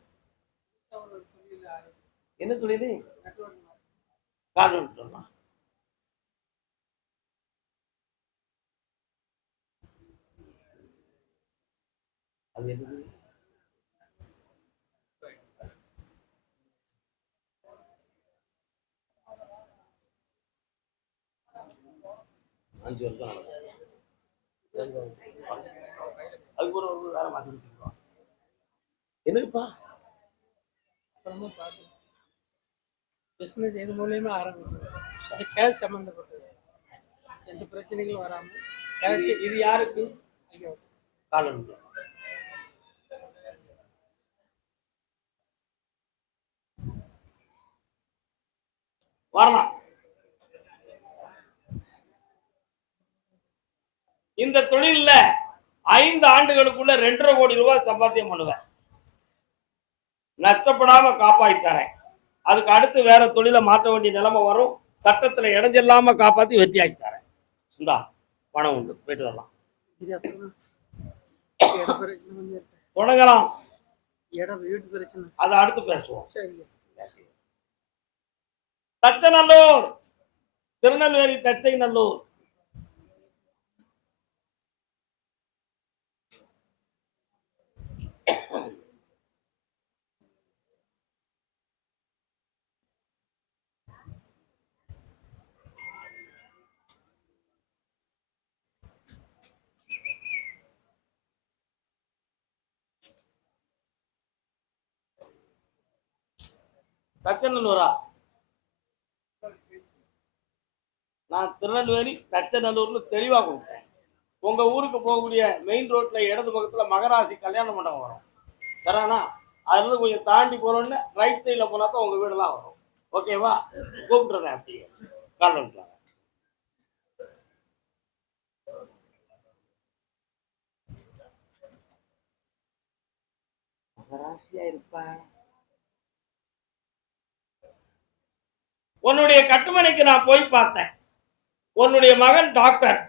என்ன தொழில்? கால் சொல்லலாம். அது என்னது? அஞ்சு வருஷம் அதுக்கு ஒரு வேற மாற்றி கொடுத்துருக்கோம். என்னதுப்பா? பிஸ்னஸ் இது மூலியமா ஆரம்பிக்கும். அது கேஷ் சம்மந்தப்பட்டது. எந்த பிரச்சனைகளும் வராமல் கேஷ். இது யாருக்கு? ஐயோ காலம் வரலாம். இந்த தொழில்ல 5 ஆண்டுகளுக்குள்ள 2.5 கோடி ரூபாய் சம்பாத்தியம் பண்ணுவேன். நஷ்டப்படாம காப்பாத்தி தரேன். அதுக்கு அடுத்து வேற தொழிலை மாற்ற வேண்டிய நிலைமை வரும். சட்டத்துல இடைஞ்செல்லாம காப்பாத்தி வெற்றியாக்கி தரேன். இந்தா பணம் உண்டு, போயிட்டு வரலாம். இது அப்புறம் இட பிரச்சனை கொஞ்சம் இருக்கு. தொடங்கலாம். இடம் வீட்டு பிரச்சனை, அதை அடுத்து பேசுவோம். சரிங்க. தச்சநல்லூர், திருநெல்வேலி தச்சநல்லூர். தச்சநல்லூரா? நான் திருநெல்வேலி தச்சநல்லூர்னு தெளிவா கொடுத்தேன். உங்க ஊருக்கு போகக்கூடிய மெயின் ரோட்ல இடது பக்கத்துல மகராசி கல்யாண மண்டபம் வரும். சரிண்ணா? அதுல இருந்து கொஞ்சம் தாண்டி போனோன்னு ரைட் சைட்ல போனா தான் உங்க வீடெல்லாம் வரும். ஓகேவா? கூப்பிட்டுறேன். அப்படியே கால் பண்ணுறாங்க. மகராசியா இருப்பா. உன்னுடைய கட்டுமனைக்கு நான் போய் பார்த்தேன். உன்னுடைய மகன் டாக்டர்.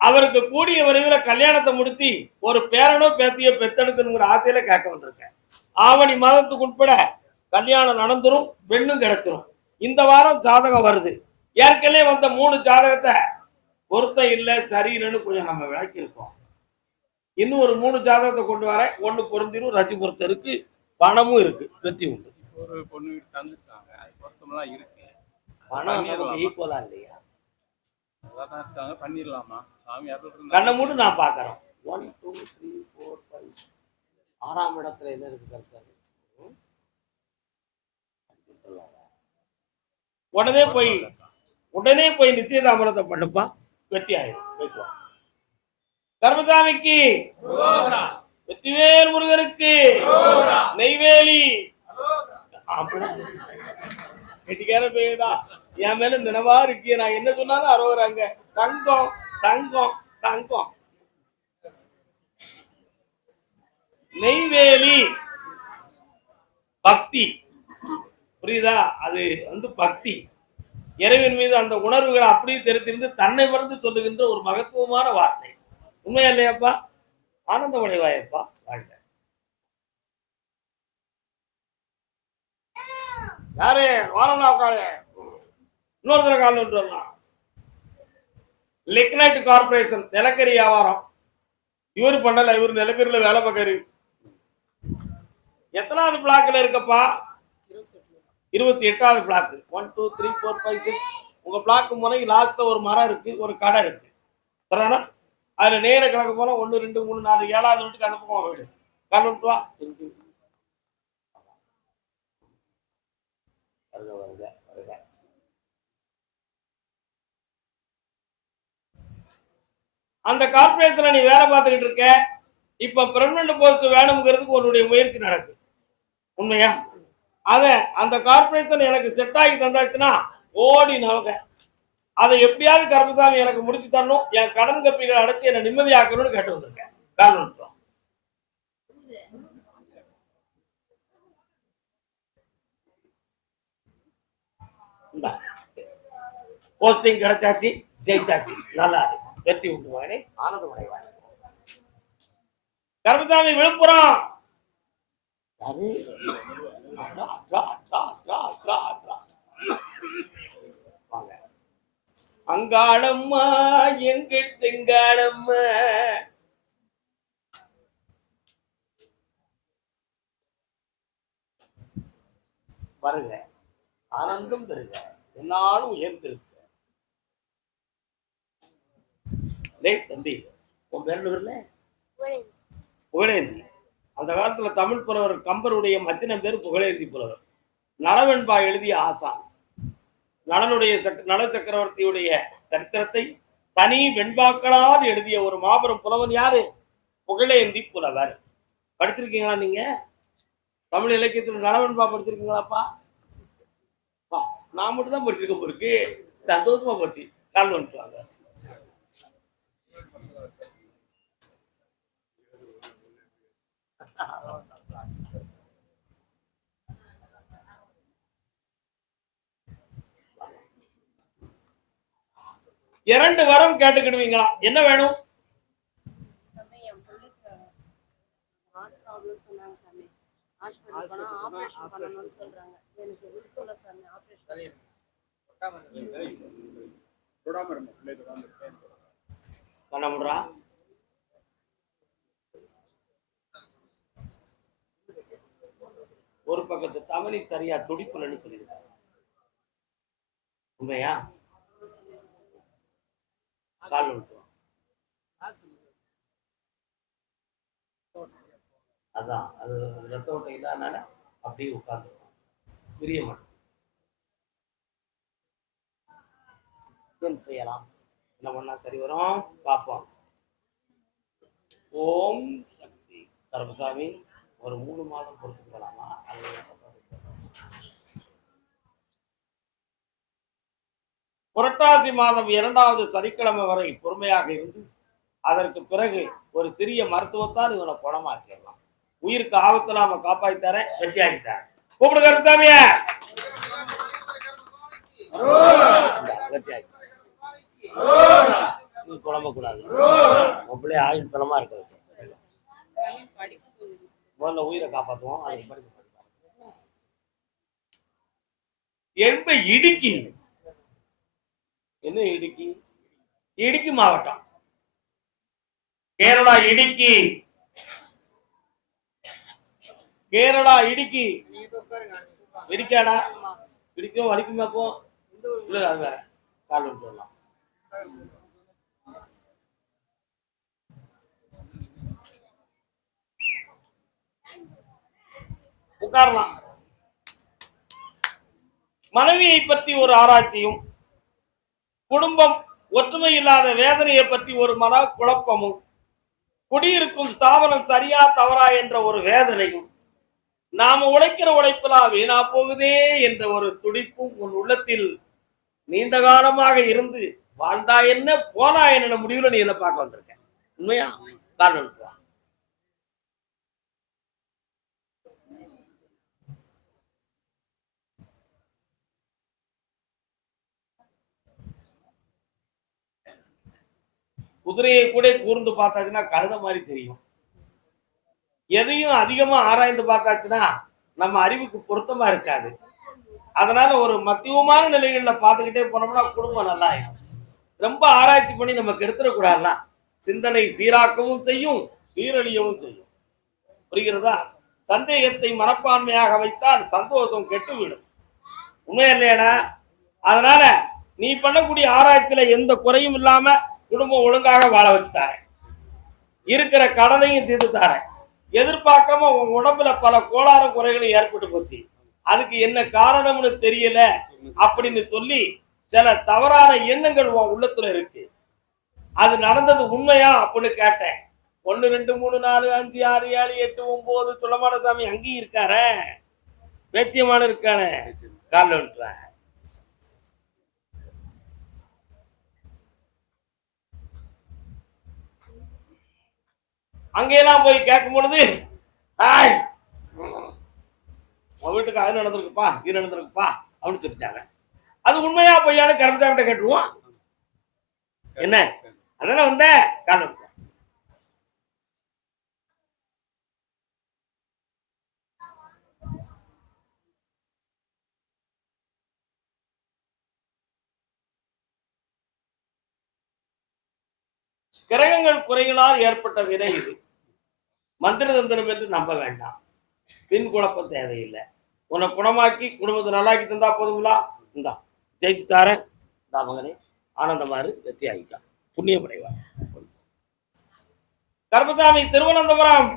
அவருக்கு கூடிய விரைவில் கல்யாணத்தை முடித்து ஒரு பேரனோ பேத்தியோ பெத்தெடுக்கணுங்கிற ஆசையில கேட்க வந்திருக்கேன். ஆவணி மாதத்துக்கு உட்பட கல்யாணம் நடந்துரும், பெண்ணும் கிடைச்சிரும். இந்த வாரம் ஜாதகம் வருது. ஏற்கனவே வந்த 3 ஜாதகத்தை பொருத்தம் இல்லை, சரியில்லைன்னு கொஞ்சம் நம்ம விளக்கி இருக்கோம். இன்னும் ஒரு 3 ஜாதகத்தை கொண்டு வர. 1 பொருந்திரும், ரஜி பொருத்தம் இருக்கு, பணமும் இருக்கு, வெற்றி உண்டு. ஒரு பொண்ணு வீட்டு தந்துருக்காங்க, அது பொருத்தமெல்லாம் இருக்கு. பணம் ஈக்குவலா இல்லையா? அதான் இருக்காங்க, பண்ணிடலாமா? சாமியார் கண்ணை மூட்டு நான் பாக்குறேன். 1 2 3 4 5 6ஆம் இடத்துல என்ன இருக்கு கருத்தாரு? உடனே போய் நிச்சயதாமரத்தை பண்ணுப்பா, வெற்றி ஆயிடும். கர்மசாமிக்கு, வெற்றிவேல் முருகனுக்கு, நெய்வேலி கெட்டிக்கார பேடா. என் மேல நினைவா இருக்கிய. நான் என்ன சொன்னாலும் அறுவறாங்க. தங்கம் தங்கம் தங்கம். நெய்வேலி பக்தி, புரியுதா? அது பக்தி. இறைவன் மீது அந்த உணர்வுகளை அப்படியே தெரிந்திருந்து தன்னை மறந்து சொல்லுகின்ற ஒரு மகத்துவமான வார்த்தை. உண்மையா இல்லையாப்பா? ஆனந்த உடைவாயப்பா. வாழ்க. யாரு வாரம்னா உட்காரு. இன்னொரு தடவை கால் ஒன்று வரலாம். லிக்னைட் கார்பரேஷன் நிலக்கரி வியாபாரம். இவரு பண்ணல, இவரு நிலக்கரியில வேலை பார்க்காரு. எத்தனாவது பிளாக்ல இருக்கப்பா? 28வது பிளாக். 1 2 3 4 5 6. உங்க பிளாக் முனைக்கு லாஸ்ட்ல ஒரு மரம் இருக்கு, ஒரு கடை இருக்கு. சரிண்ணா? அதுல நேர கணக்கு போனா 1 2 3 4 7வது வீட்டுக்கு அந்த பக்கம் வீடு. கால் வந்துட்டு வா. வருக வருக வருக. அந்த கார்பரேஷன்ல நீ வேலை பார்த்துக்கிட்டு இருக்க. இப்ப பெர்மனன்ட் போஸ்ட் வேணுங்கிறதுக்கு உன்னுடைய முயற்சி நடக்கு. உண்மையா? அத அந்த கார்பரேஷன் எனக்கு செட் ஆகி தந்தாச்சுன்னா ஓடி நவங்க. அதை எப்படியாவது கருப்பசாமி எனக்கு முடிச்சு தரணும், என் கடன் கப்பிகளை அடைச்சு என்னை நிம்மதியாக்கணும்னு கேட்டு வந்திருக்கேன். காரணம் போஸ்டிங் கிடைச்சாச்சு, ஜெயிச்சாச்சு, நல்லா இருக்கு, வெற்றி உண்டுவானே, ஆனந்தம் அடைவானே. கருப்பசாமி விழுப்புரம். அங்காளம்மா எங்கள் செங்காளம்மா. வருங்க, ஆனந்தம் பெறுக, என்னாலும் உயர்ந்திருக்க. தம்பி, உன் பேர் என்ன? புகழேந்தி. அந்த காலத்துல தமிழ் புலவர் கம்பருடைய மச்சினம் பேர் புகழேந்தி புலவர். நலவெண்பா எழுதிய ஆசான். நல சக்கரவர்த்தியுடைய சரித்திரத்தை தனி வெண்பாக்களால் எழுதிய ஒரு மாபெரும் புலவன் யாரு? புகழேந்தி புலவர். படிச்சிருக்கீங்களா நீங்க? தமிழ் இலக்கியத்தில் நலவெண்பா படிச்சிருக்கீங்களாப்பா? நான் மட்டும் தான் படிச்சிருக்க இருக்கு. சந்தோஷமா போச்சு. கால் வந்துட்டாங்க. இரண்டு வரம் கேட்டுக்கிடுவீங்களா? என்ன வேணும்? பண்ண முடியா? ஒரு பக்கத்து தமிழி சரியா துடிப்புலன்னு சொல்லியிருக்காங்க. உண்மையா? கால் விட்டுரும். அதான் அது ரத்த ஓட்டை இல்லாதனால அப்படியே உட்கார்ந்துருவோம். பிரிய மாட்டோம். செய்யலாம். என்ன பண்ணா சரி வரும் பார்ப்போம். ஓம் சக்தி. கருப்பசாமி ஒரு 3 மாதம் பொறுத்துக்கலாமா? புரட்டாசி மாதம் 2வது சனிக்கிழமை வரை பொறுமையாக இருந்து அதற்கு பிறகு ஒரு சிறிய மருத்துவத்தால் இவனை குணமாக்கிடலாம். உயிருக்கு ஆபத்துல நாம காப்பாற்றித்தரேன், வெற்றியாக்கித்தரேன். கூப்பிடு கருப்பசாமிய. குழம்பக்கூடாது. அப்படியே ஆயுள் பலமா இருக்க முதல்ல உயிரை காப்பாற்றுவோம். அதுக்கு படிக்க என்ப இடுக்கி. என்ன இடுக்கி? இடுக்கி மாவட்டம், கேரளா இடுக்கி. கேரளா இடுக்கி. இடிக்காடா? இடிக்கும் வலிக்குமா? போ அது வேற. கால் விட்டு வரலாம். உட்காரலாம். மனைவியை பற்றி ஒரு ஆராய்ச்சியும், குடும்பம் ஒற்றுமை இல்லாத வேதனையை பற்றி ஒரு மன குழப்பமும், குடியிருக்கும் ஸ்தாபனம் சரியா தவறா என்ற ஒரு வேதனையும், நாம உழைக்கிற உழைப்பலா வீணா போகுதே என்ற ஒரு துடிப்பும் உன் உள்ளத்தில் நீண்ட காலமாக இருந்து வாழ்ந்தா என்ன போனா என்ன முடிவுல நீ என்ன பார்க்க வந்திருக்க. உண்மையா? காரணம் குதிரையை கூட கூர்ந்து பார்த்தாச்சுன்னா கழுத மாதிரி தெரியும். எதையும் அதிகமா ஆராய்ந்து பார்த்தாச்சுன்னா நம்ம அறிவுக்கு பொருத்தமா இருக்காது. அதனால ஒரு மத்தியமான நிலைகள்ல பார்த்துக்கிட்டே போனோம்னா குடும்பம் நல்லா இருக்கும். ரொம்ப ஆராய்ச்சி பண்ணி நமக்கு எடுத்துடக்கூடாதுலாம். சிந்தனை சீராக்கவும் செய்யும், சீரழியவும் செய்யும். புரிகிறதா? சந்தேகத்தை மனப்பான்மையாக வைத்தால் சந்தோஷம் கெட்டுவிடும். உண்மை இல்லையடா? அதனால நீ பண்ணக்கூடிய ஆராய்ச்சியில எந்த குறையும் இல்லாம குடும்பம் ஒழுங்காக வாழ வச்சு தாரேன். இருக்கிற கடனையும் தீர்த்து தாரேன். எதிர்பார்க்காம உங்க உடம்புல பல கோளாறு குறைகளும் ஏற்பட்டு போச்சு. அதுக்கு என்ன காரணம்னு தெரியல அப்படின்னு சொல்லி சில தவறான எண்ணங்கள் உன் உள்ளத்துல இருக்கு. அது நடந்தது உண்மையா அப்படின்னு கேட்டேன். 1 2 3 4 5 6 7 8 9 சொல்லமான சாமி அங்கேயும் இருக்காரே, வேத்தியமான இருக்கானே, காலில் விட்டுறேன். அங்கெல்லாம் போய் கேட்கும் பொழுது உன் வீட்டுக்கு அது நடந்திருக்குப்பா இது நடந்திருக்குப்பா அப்படின்னு சொல்லிட்டாங்க. அது உண்மையா பொய்யானு கருமசாமிகிட்ட கேட்டுருவோம். என்ன அதானே வந்த காரணம். கிரகங்கள் குறைகளால் ஏற்பட்ட வினை இது. மந்திர தந்திரம் என்று நம்ப வேண்டாம். பின் குழப்பம் தேவையில்லை. உன்னை குணமாக்கி குடும்பத்தை நல்லாக்கி தந்தா போதுங்களா? இந்தா ஜெயிச்சு தாரேன், இந்த மகனே ஆனந்தமாறு வெற்றி ஆகிக்கா, புண்ணியம் அடைவார். கருப்பசாமி திருவனந்தபுரம்.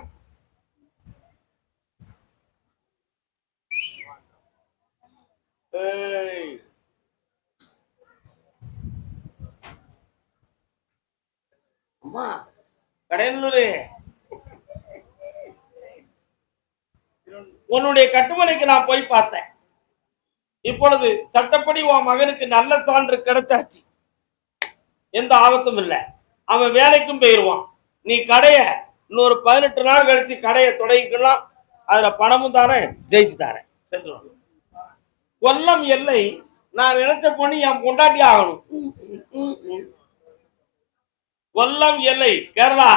அம்மா கடையனூரு, உன்னுடைய கட்டுமனைக்கு நான் போய் பார்த்தேன். இப்பொழுது சட்டப்படி உன் மகனுக்கு நல்ல சான்று கிடைச்சாச்சு. எந்த ஆபத்தும் இல்லை. அவன் வேலைக்கும் போயிடுவான். நீ கடைய இன்னொரு 18 நாள் கழிச்சு கடையை தொடங்கிக்கலாம். அதுல பணமும் தாரேன், ஜெயிச்சு தாரேன். சென்று கொல்லம் எல்லை. நான் நினைச்ச பொண்ணு என் பொண்டாட்டி ஆகணும். கொல்லம் எல்லை கேரளா.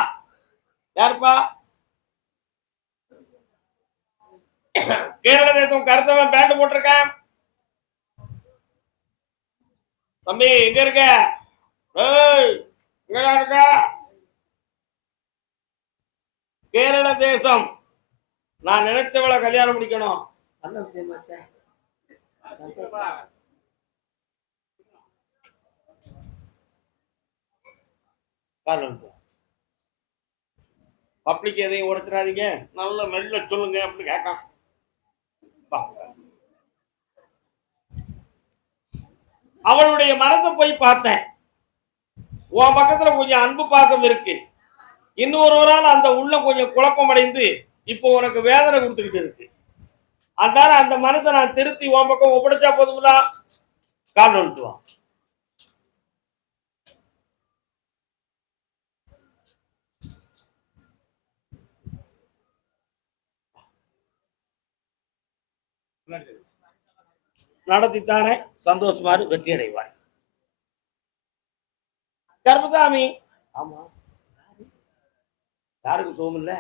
யாருப்பா? கேரள தேசம் கருத்தவன் பேண்ட் போட்டிருக்கான். தம்பி எங்க இருக்க? இருக்க கேரள தேசம். நான் நினைச்சவளை கல்யாணம் முடிக்கணும். நல்ல விஷயமாச்சே. பப்ளிக் எதையும் உடைச்சிடாதீங்க, நல்ல மெல்ல சொல்லுங்க அப்படி கேட்கான். அவளுடைய மனதை போய் பார்த்தேன். உன் பக்கத்துல கொஞ்சம் அன்பு பாசம் இருக்கு. இன்னொருவரால் அந்த உள்ள கொஞ்சம் குழப்பம் அடைந்து இப்போ உனக்கு வேதனை கொடுத்துக்கிட்டு இருக்கு. அதனால அந்த மனத்தை நான் திருத்தி உன் பக்கம் ஒப்படைச்சா போதுங்களா? கால் வந்துட்டுவான். நடத்தித்தானே சந்தோஷமாறு வெற்றி அடைவாய். கருப்பசாமி. ஆமா, யாருக்கு சோம் இல்ல?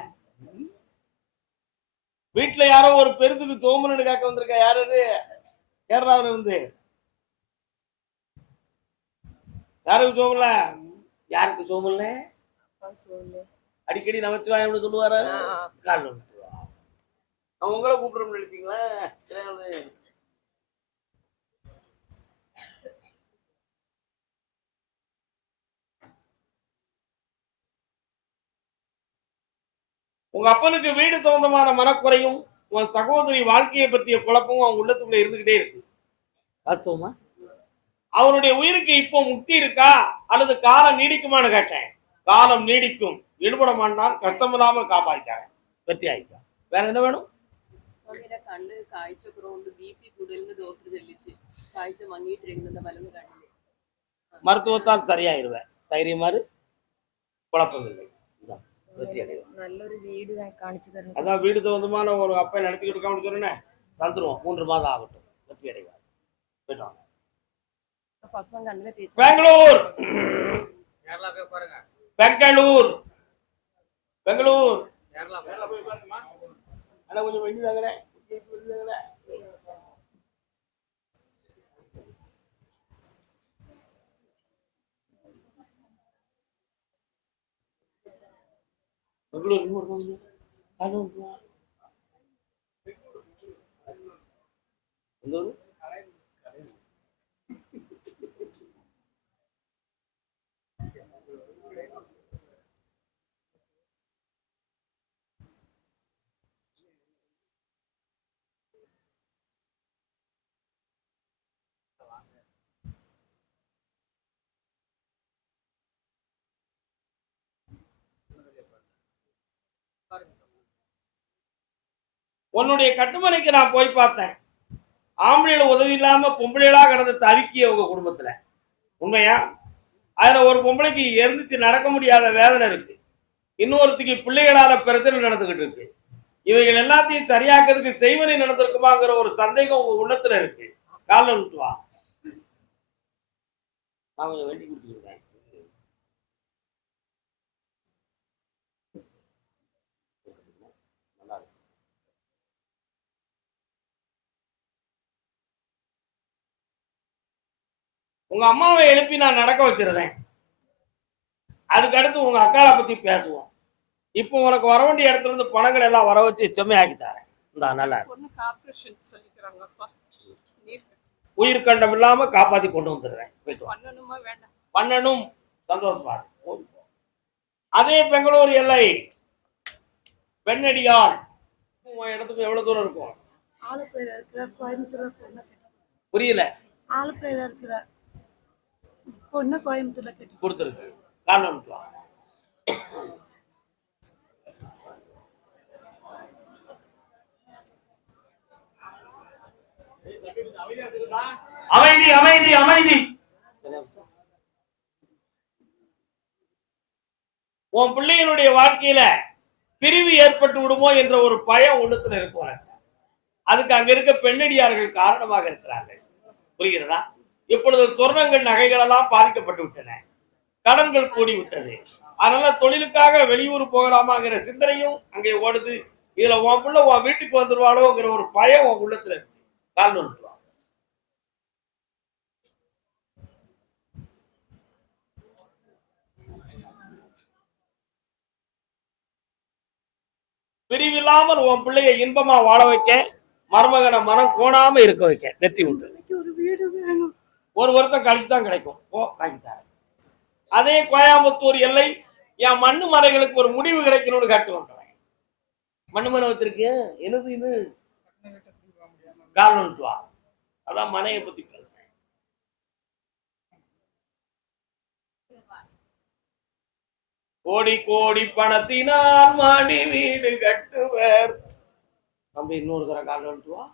வீட்டுல யாரோ ஒரு பெருத்துக்கு சோமன்னு கேட்க வந்திருக்க. யாரு அது? கேரளாவில இருந்து. யாருக்கு சோம் இல்ல? யாருக்கு சோம் இல்ல? அடிக்கடி நமச்சிவாயம்னு சொல்லுவாரு. நான் உங்களை கூப்பிடுறோம்னு நினைச்சீங்களா? உங்க அப்பனுக்கு வீடு சொந்தமான மனக்குறையும் உன் சகோதரி வாழ்க்கையை பற்றிய குழப்பமும் அவங்க உள்ளத்துக்குள்ள இருந்துகிட்டே இருக்கு. வாஸ்தவமா? அவருடைய உயிருக்கு இப்போ முக்தி இருக்கா அல்லது காலம் நீடிக்குமான்னு கேட்டேன். காலம் நீடிக்கும். ஈடுபட மாட்டான். கஷ்டமில்லாம காப்பாய்க்காரன். வெற்றி ஆயிக்கா. வேற என்ன வேணும்? കണ്ണ് കാഴ്ച കുറവുണ്ട്, BP കൂടുതലെന്ന് ഡോക്ടർ ചൊല്ലിച്ച്. കാഴ്ച മങ്ങിയിട്ടിരിക്കുന്നത് വലത് കണ്ണില്. மருத்துவத்தால் சரியாயிருவேன். தைரியமாறு, குழப்பமில்லை. നല്ലൊരു വീട് കാണിച്ചു തരണം. அதான் வீடு சொந்தமான ஒரு அப்பை நடத்திக்கிட்டு இருக்கான்னு சொன்னேன். தந்துருவோம். 3 மாதம் ஆகட்டும். வெற்றி அடைவார். பெங்களூர். பெங்களூர். பெங்களூர். ஆனா கொஞ்சம் வெண்டிதாங்கடே. பெங்களூர் உன்னுடைய கட்டுமனைக்கு நான் போய் பார்த்தேன். ஆம்பளையில உதவி இல்லாம பொம்பளைகளா கிடந்து தவிக்கிய உங்க குடும்பத்துல உண்மையா? அதுல ஒரு பொம்பளைக்கு எரிந்துச்சு நடக்க முடியாத வேதனை இருக்கு. இன்னொருத்திக்கு பிள்ளைகளால பிரச்சனை நடந்துகிட்டு இருக்கு. இவைகள் எல்லாத்தையும் சரியாக்குறதுக்கு செய்வனை நடந்திருக்குமாங்கிற ஒரு சந்தேகம் உங்க உள்ளத்துல இருக்கு. காலில் விட்டு வா. நான் கொஞ்சம் வேண்டி கொடுத்துருக்கேன். உங்க அம்மாவை எழுப்பி நான் நடக்க வச்சிருந்தேன். அதுக்கு அடுத்து உங்க அக்காவை பத்தி பேசுவோம். இப்போ உனக்கு வர வேண்டிய இடத்துல இருந்து பணங்கள் எல்லாம் வர வச்சு செம்மையாக்கி தரேன். இந்த நல்லா பொண்ணுக்கு ஆப்ரேஷன் சொல்லிக்கிறாங்கப்பா. உயிர் கண்டம் இல்லாம காப்பாத்தி கொண்டு வந்துடுறேன். பண்ணணுமா வேண்டாம்? பண்ணணும். சந்தோஷமா. அதே பெங்களூர் எல்லை பெண்ணடியாள் இடத்துக்கு எவ்வளவு தூரம் இருக்கும்? ஆலப்புழையில இருக்கிற கோயம்புத்தூர்ல பொண்ணு புரியல. ஆலப்புழையில இருக்கிற பொண்ணு கோயம்புத்தூர்ல கட்டி கொடுத்துருக்கு. காரணம் அமைதி அமைதி அமைதி. உன் பிள்ளைகளுடைய வாழ்க்கையில பிரிவு ஏற்பட்டு விடுமோ என்ற ஒரு பயம் உள்ளத்துல இருக்கும். அதுக்கு அங்க இருக்க பெண்ணடியார்கள் காரணமாக இருக்கிறார்கள். புரிகிறதா? இப்பொழுது தோரணங்கள் நகைகள் எல்லாம் பாதிக்கப்பட்டு விட்டன. கடன்கள் கூடி விட்டது. அதனால தொழிலுக்காக வெளியூர் போகலாமாங்கிற சிந்தனையும் அங்கே ஓடுது. இதுல உன் பிள்ளை உன் வீட்டுக்கு வந்துருவாளோங்கிற ஒரு பயம் உன் உள்ளத்துல இருக்கு. கால் வந்துருவா. பிரிவில்லாமல் உன் பிள்ளைய இன்பமா வாழ வைக்க, மருமகனை மனம் கோணாம இருக்க வைக்க வெற்றி உண்டு. ஒரு வீடு வேணும். ஒரு வருத்தம் கழிச்சு தான் கிடைக்கும். ஓ வாங்கிட்டாரு. அதே கோயம்புத்தூர் எல்லை என் மண்ணு மலைகளுக்கு ஒரு முடிவு கிடைக்கணும்னு காட்டு வந்துடுறேன். மண்ணு மனை வச்சிருக்கு. என்னது இது? காரணம் வா. அதான் மனையை பத்தி பேசுறேன். கோடி கோடி பணத்தினால் மாடி வீடு கட்டுவர். நம்ம இன்னொரு தர காரணம் வா.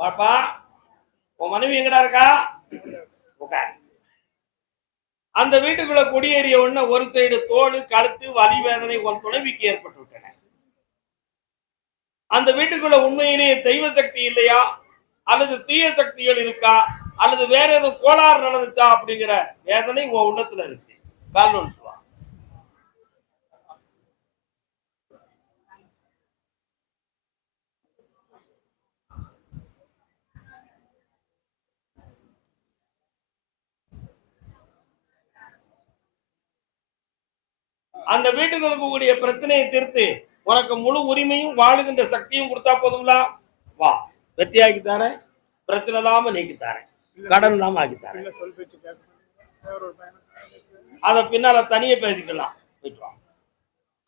பாப்பா உன் மனைவி எங்கடா இருக்கா? அந்த வீட்டுக்குள்ள குடியேறிய உடனே ஒரு சைடு தோல், கழுத்து, வலி, வேதனை உன் துணைவிக்கு ஏற்பட்டு விட்டன. அந்த வீட்டுக்குள்ள உண்மையிலேயே தெய்வ சக்தி இல்லையா, அல்லது தீய சக்திகள் இருக்கா, அல்லது வேற எதுவும் கோளாறு நடந்துச்சா அப்படிங்கிற வேதனை உன் உள்ளத்துல இருக்கு. கால் ஒன்று வா. அந்த வீட்டுக்கு இருக்கக்கூடிய பிரச்சனையை தீர்த்து உனக்கு முழு உரிமையும் வாழுகின்ற சக்தியும் கொடுத்தா போதும்ல. வா, வெற்றியாக்கி தாரேன். பிரச்சனை இல்லாம நீக்கி தாரேன். கடன் இல்லாம ஆக்கி தாரேன். அத பின்னால தனியே பேசிக்கலாம். போயிட்டு வா.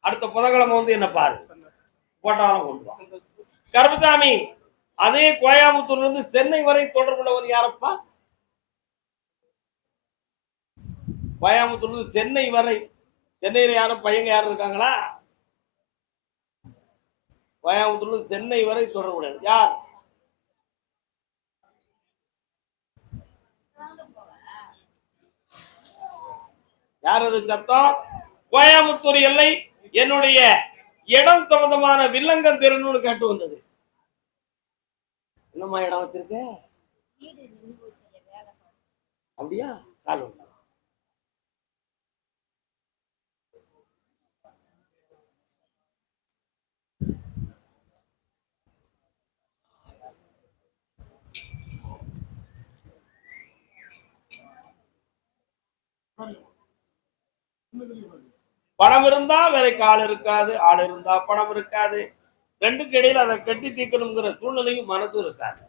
அடுத்த புதன்கிழமை வந்து என்ன பாரு. போட்டாலும் கொண்டு வா. கருப்பசாமி அதே கோயம்புத்தூர்ல இருந்து சென்னை வரை தொடர்புள்ளவர் யாரப்பா? கோயம்புத்தூர்ல இருந்து சென்னை வரை. சென்னையில யாரும் பையங்க யாரும் இருக்காங்களா? கோயம்புத்தூர்ல சென்னை வரை தொடர்புடையது யார்? யார் அது சத்தம்? கோயம்புத்தூர் எல்லை என்னுடைய இடம் சம்பந்தமான வில்லங்கம் திறனு கேட்டு வந்தது. என்னமா இடம் வச்சிருக்க? அப்படியா? கால் ஒன்று. பணம் இருந்தா வேலைக்கு ஆள் இருக்காது, ஆள் இருந்தா பணம் இருக்காது. ரெண்டுக்கு இடையில அதை கட்டி தீர்க்கணுங்கிற சூழ்நிலையும் மனசும் இருக்காது.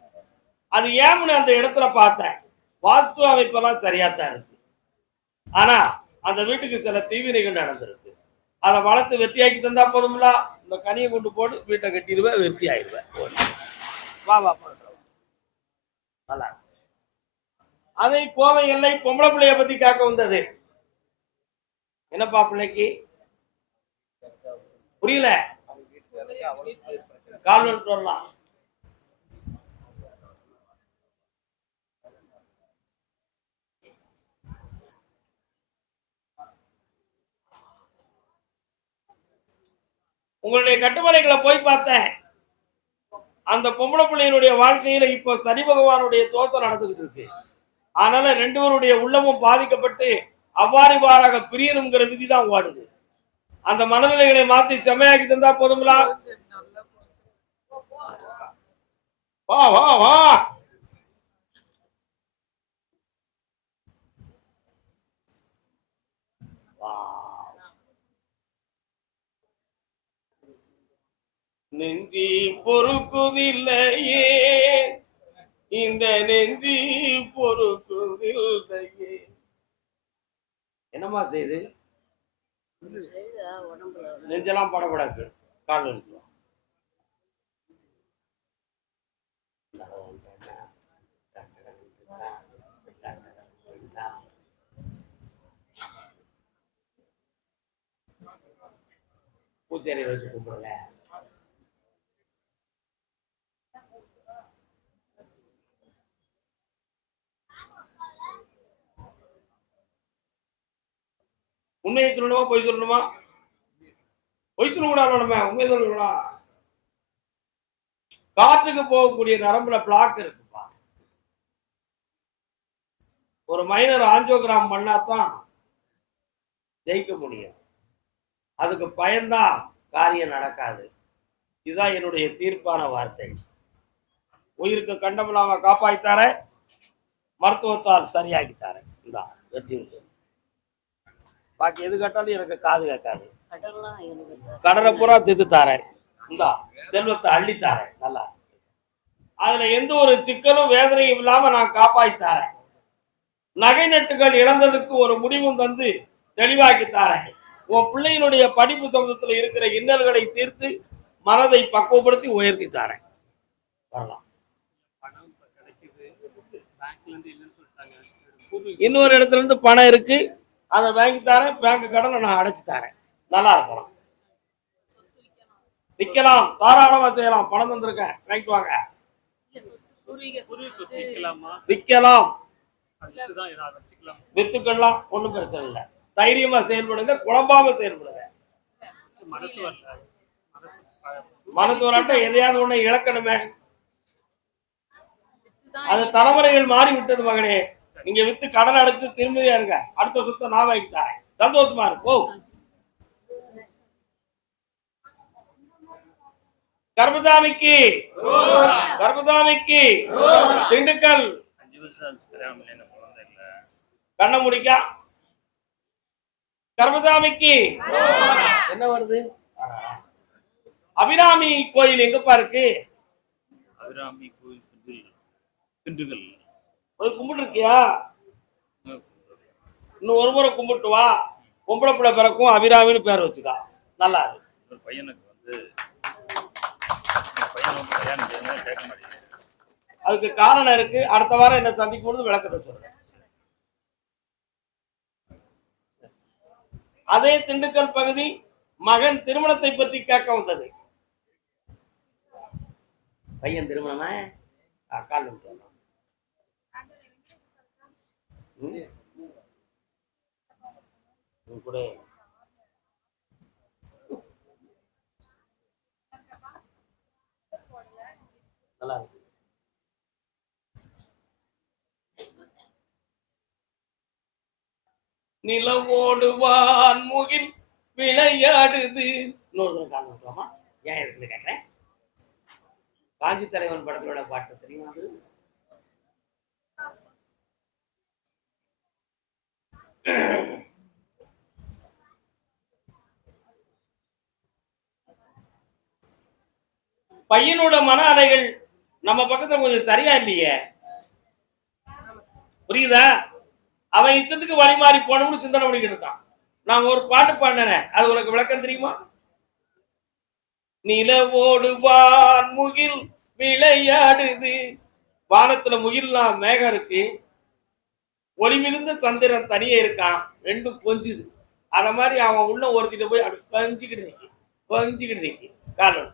அது ஏன்னு அந்த இடத்துல பார்த்தேன். வாஸ்து அமைப்பெல்லாம் சரியாத்தான் இருக்கு. ஆனா அந்த வீட்டுக்கு சில தீவினைகள் நடந்திருக்கு. அதை வளர்த்து வெட்டியாக்கி தந்தா போதும்ல. இந்த கனியை கொண்டு போட்டு வீட்டை கட்டிடுவேன், வெட்டி ஆயிடுவேன். வா வா நல்லா. அதை கோவை எல்லை பொம்பளை பிள்ளைய பத்தி காக்க வந்தது. என்னப்பா பிள்ளைக்கு புரியல? கால்வெண்ட் வரலாம். உங்களுடைய கட்டுமனைகளை போய் பார்த்தேன். அந்த பொம்பளை பிள்ளையினுடைய வாழ்க்கையில இப்ப சனி பகவானுடைய தோற்றம் நடந்துகிட்டு இருக்கு. அதனால ரெண்டு பேருடைய உள்ளமும் பாதிக்கப்பட்டு அவ்வாறு பிரியணுங்கிற விதிதான் ஓடுது. அந்த மனநிலைகளை மாத்தி செம்மையாக்கி தந்தா போதுங்களா? வா வா வா. நெஞ்சி பொறுக்குதில்லையே, இந்த நெஞ்சி பொறுக்குதில்லையே. என்னமா செய்து நெஞ்செல்லாம் படப்படாது. கால் வந்து பூச்சேரி வச்சு கும்பிடல. உண்மையை சொல்லணுமா பொய் சொல்லணுமா? பொய் சொல்லக்கூடாது. நம்ம உண்மையை சொல்லலாம். காற்றுக்கு போகக்கூடிய நரம்புல பிளாக் இருக்குப்பா. ஒரு மைனர் ஆஞ்சியோகிராம் பண்ணாதான் ஜெயிக்க முடியும். அதுக்கு பயன்தான் காரியம் நடக்காது. இதுதான் என்னுடைய தீர்ப்பான வார்த்தை. உயிருக்கு கண்டமில்லாம காப்பாய்த்தார, மருத்துவத்தால் சரியாக்கித்தார. இதான் வெற்றி. பாக்கி எது கேட்டாலும் எனக்கு காது கேட்காது. கடலை பூரா தித்து தாரேன். இந்தா செல்வத்தை அள்ளித்தாரேன். நல்லா அதுல எந்த ஒரு சிக்கலும் வேதனையும் இல்லாம நான் காப்பாய்த்தாரேன். நகை நட்டுகள் இழந்ததுக்கு ஒரு முடிவும் தந்து தெளிவாக்கி தாரேன். உன் பிள்ளையினுடைய படிப்பு சம்பந்தத்துல இருக்கிற இன்னல்களை தீர்த்து மனதை பக்குவப்படுத்தி உயர்த்தி தாரேன். வரலாம். இன்னொரு இடத்துல இருந்து பணம் இருக்கு, அதை வாங்கி தரேன். பேங்க் கடனை நான் அடைச்சு தரேன். நல்லா இருக்கலாம். விற்கலாம், தாராளமா செய்யலாம். பணம் தந்திருக்கேன், வாங்கிட்டு வாங்க. விற்கலாம், வித்துக்கலாம், ஒண்ணும் பிரச்சனை இல்லை. தைரியமா செயல்படுங்க, குழம்பாம செயல்படுங்க. மனசு வராட்ட எதையாவது ஒண்ணு இழக்கணுமே. அது தலைமுறைகள் மாறி விட்டது மகனே. நீங்க வித்து கடன் அடைச்சு திரும்பியா இருங்க. அடுத்த சுத்த நான் வாங்கி தரேன். சந்தோஷமா இருக்கும். கர்மதாமிக்கு திண்டுக்கல் கண்ண முடிக்கா. கர்மதாமிக்கு என்ன வருது? அபிராமி கோயில் எங்கப்பா இருக்கு? அபிராமி கோயில் திண்டுக்கல். போய் கும்பிட்டு இருக்கியா? இன்னும் ஒரு முறை கும்பிட்டு வா. பொம்பளை பிள்ளை பிறக்கும், அபிராமின்னு பேர் வச்சுக்கா. நல்லா இருக்கு. ஒரு பையனுக்கு கல்யாணம் செய்யணும், கேட்க மாட்டேங்குது. அதுக்கு காரணம் இருக்கு. அடுத்த வாரம் என்ன சந்திக்கும் பொழுது விளக்கத்தை சொல்றேன். அதே திண்டுக்கல் பகுதி மகன் திருமணத்தை பற்றி கேட்க வந்தது. பையன் திருமணமா? கால் கூட நல்லா இருக்கு. நிலவோடுவான் முகில் விளையாடுது. இன்னொரு காரணமா ஏன் இருக்குன்னு கேட்கிறேன். காஞ்சி தலைவன் படத்தோட பாட்டு தெரியுமா? பையனோட மன அலைகள் நம்ம பக்கத்துல கொஞ்சம் சரியா இல்லையே. புரியுதா? அவன் இஷ்டத்துக்கு வழி மாறி போனோம்னு சிந்தனை பண்ணிக்கிட்டு இருக்கான். நான் ஒரு பாட்டு பாடினேன், அது உனக்கு விளக்கம் தெரியுமா? நிலவோடு வான்முகில் விளையாடுது. வானத்துல முகில்லாம் மேகம் இருக்கு, ஒளி மிகுந்த தந்திரன் தனியே இருக்கான், ரெண்டும் கொஞ்சுது. அத மாதிரி அவன் உள்ள ஒருத்திட்டு போய் அப்படி கொஞ்சிக்கிட்டு நிக்கி, கொஞ்சிக்கிட்டு நிக்கி. காரணம்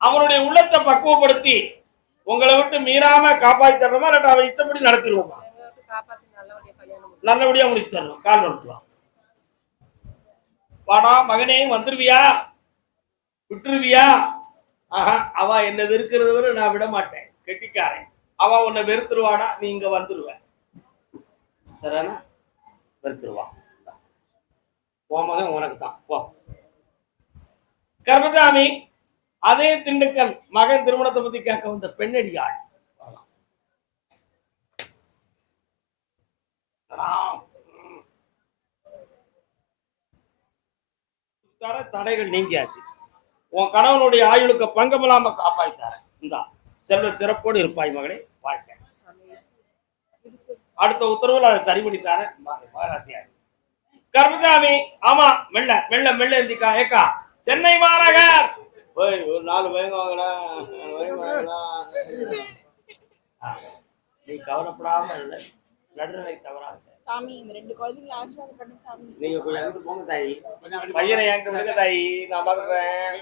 அவனுடைய உள்ளத்தை பக்குவப்படுத்தி உங்களை விட்டு மீறாம காப்பாத்தி தரணுமா, இல்லாட்டா அவன் இஷ்டப்படி நடத்திடுவோமா? எங்களுக்கு காப்பாத்தி நல்லபடியா கல்யாணம் பண்ணி நல்லபடியா முடிச்சு தரணும். கால் நோட்டுலாம். வாடா மகனே, வந்துருவியா, விட்டுருவியா? ஆஹா, அவ என்ன வெறுக்கிறது வரை நான் விட மாட்டேன், கெட்டிக்காரன். அவ உன்னை வெறுத்துருவாடா, நீ இங்க வந்துருவ. சரிதானா? வெறுத்துருவா. உன் மகன் உனக்கு தான், போ. கர்மசாமி அதே திண்டுக்கல் மகன் திருமணத்தை பத்தி கேட்க வந்த பெண்ணடியாள். தடைகள் நீங்கியாச்சு. உன் கணவனுடைய ஆயுளுக்கு பங்கமில்லாம காப்பாய்த்தார. இந்தா செல்வ திறப்போடு இருப்பாய் மகளே, வாழ்க்கை. அடுத்த உத்தரவுல அதை சரி பண்ணித்தார மகாராசியா. கர்மசாமி ஆமா, மெல்ல மெல்ல மெல்ல எந்திக்கா. ஏக்கா சென்னை மாநகர் ஒரு 4 பயங்க வாங்கலாம். நீ கவலைப்படாம இல்ல, நடுநிலை தவறாக சாமி இந்த 2 குழந்தைங்களை ஆசீர்வாதம் பண்ணு சாமி. நீங்க கொஞ்சம் அங்கிட்டு போங்க தாயி, பையனை என்கிட்ட விடுங்க தாயி, நான் பாத்துக்கிறேன்.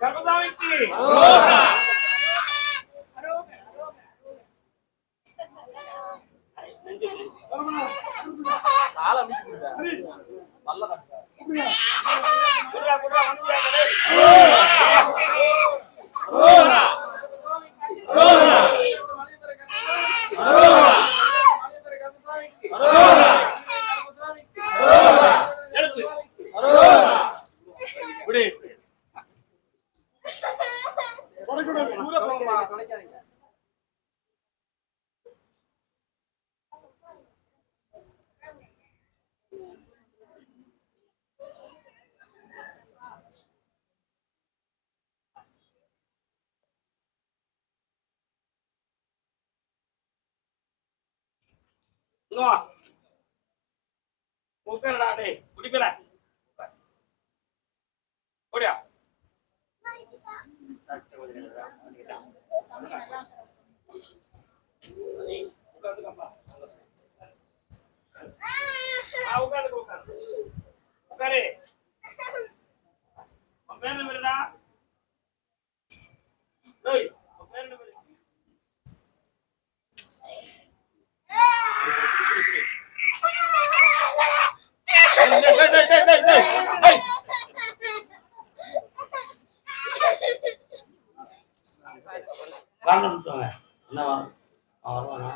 கர்மசாமிக்கு உட்காரடா, டேய் குடிப்பல ஓடியா. உட்காரு. பேர் என்ன பேருடா? பேர் என்ன பேரு? என்ன வருவானா?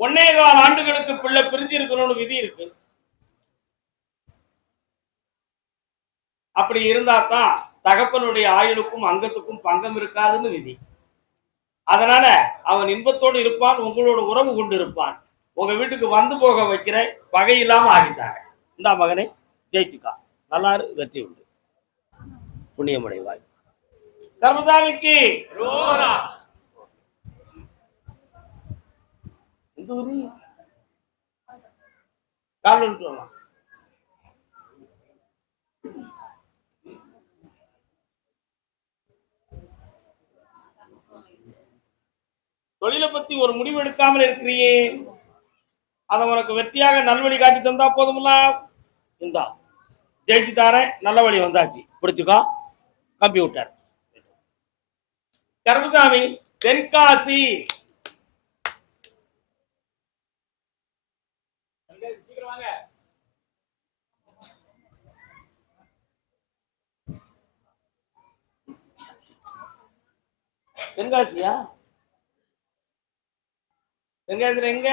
ஒன்னே கால் ஆண்டுகளுக்கு பிள்ளை பிரிஞ்சு இருக்கணும்னு விதி இருக்கு. அப்படி இருந்தா தான் தகப்பனுடைய ஆயுளுக்கும் அங்கத்துக்கும் பங்கம் இருக்காதுன்னு விதி. அதனால அவன் இன்பத்தோடு இருப்பான், உங்களோட உறவு கொண்டு இருப்பான். உங்க வீட்டுக்கு வந்து போக வைக்கிற வகை இல்லாம ஆகிட்டாங்க. இந்த மகனை ஜெயிச்சுக்கா, நல்லாரு, வெற்றி உண்டு, புண்ணியமடைவாய். கர்மசாமிக்கு கால் சொல்லலாம். தொழிலை பத்தி ஒரு முடிவு எடுக்காமல் இருக்கிறியே, அதை உனக்கு வெற்றியாக நல்வழி காட்டி தந்தா போதுமில்ல. இந்தா ஜெயிச்சு தாரேன், நல்ல வழி வந்தாச்சு, பிடிச்சுக்கோ. கம்ப்யூட்டர். கருமசாமி தென்காசி. சீக்கிரம் வாங்க. தென்காசியா? தென்காசில எங்க?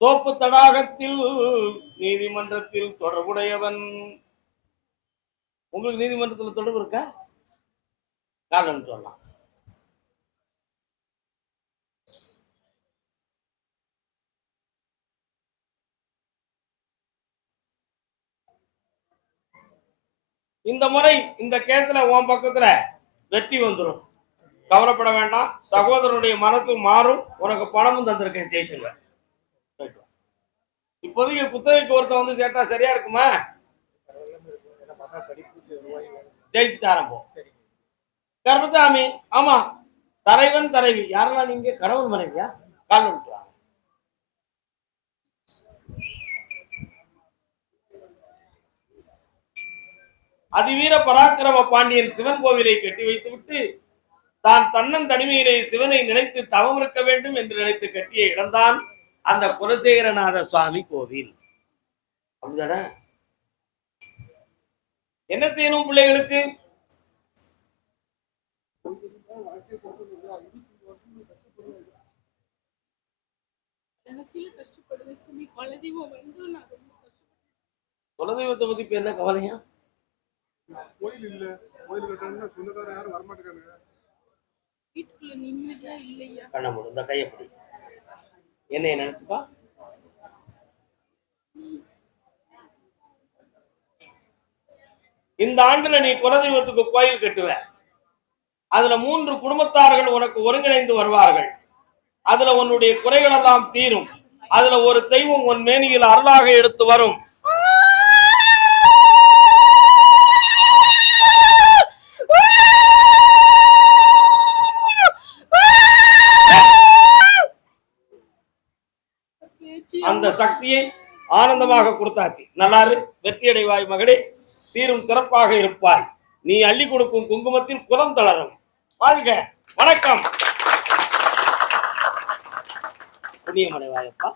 தோப்பு தடாகத்தில் நீதிமன்றத்தில் தொடர்புடையவன். உங்களுக்கு நீதிமன்றத்தில் தொடர்பு இருக்கா? காரணம் சொல்லலாம். இந்த முறை இந்த கேஸ்ல உன் பக்கத்துல வெற்றி வந்துடும், கவலைப்பட வேண்டாம். சகோதரனுடைய மனசு மாறும், உனக்கு பணமும் தந்திருக்கேன், ஜெயிச்சுங்க. இப்போதைக்கு குத்தகைக்கு ஒருத்தன் வந்து கேட்டா சரியா இருக்குமா? ஜெயிச்சு ஆரம்பம். கர்மசாமி, ஆமா, தலைவன் தலைவி யாரெல்லாம் நீங்க? கணவன் மனைவியா? கால் விட்டுறாங்க. அதிவீர பராக்கிரம பாண்டியன் சிவன் கோவிலை கட்டி வைத்துவிட்டு தான் தன்னன் தனிமையிலே சிவனை நினைத்து தவம் இருக்க வேண்டும் என்று நினைத்து கட்டிய இடம்தான் அந்த குலசேகரநாத சுவாமி கோவில். அப்படிதானே? என்ன செய்யணும் பிள்ளைகளுக்கு? குலதெய்வத்தை பத்தி இப்ப என்ன கவலையா? கோயில் இல்ல, கோயில் கட்டணும்னா சொந்தக்காரர் யாரும் வரமாட்டேங்காங்க. வீட்டுக்குள்ள நிம்மதியா இல்லையா? கண்ண மூடு, இந்த கையப்படி என்னைய நினைச்சுப்பா. இந்த ஆண்டுல நீ குலதெய்வத்துக்கு கோயில் கட்டுவ. அதுல 3 குடும்பத்தார்கள் உனக்கு ஒருங்கிணைந்து வருவார்கள். அதுல உன்னுடைய குறைகள் எல்லாம் தீரும். அதுல ஒரு தெய்வம் உன் மேனியில் அருளாக எடுத்து வரும். அந்த சக்தியை ஆனந்தமாக கொடுத்தாச்சு. நல்லாரு, வெற்றி அடைவாய் மகளே, சீரும் சிறப்பாக இருப்பாய். நீ அள்ளி கொடுக்கும் குங்குமத்தில் குலம் தளரும். வாழ்க, வணக்கம். புண்ணியமடைவாயப்பா.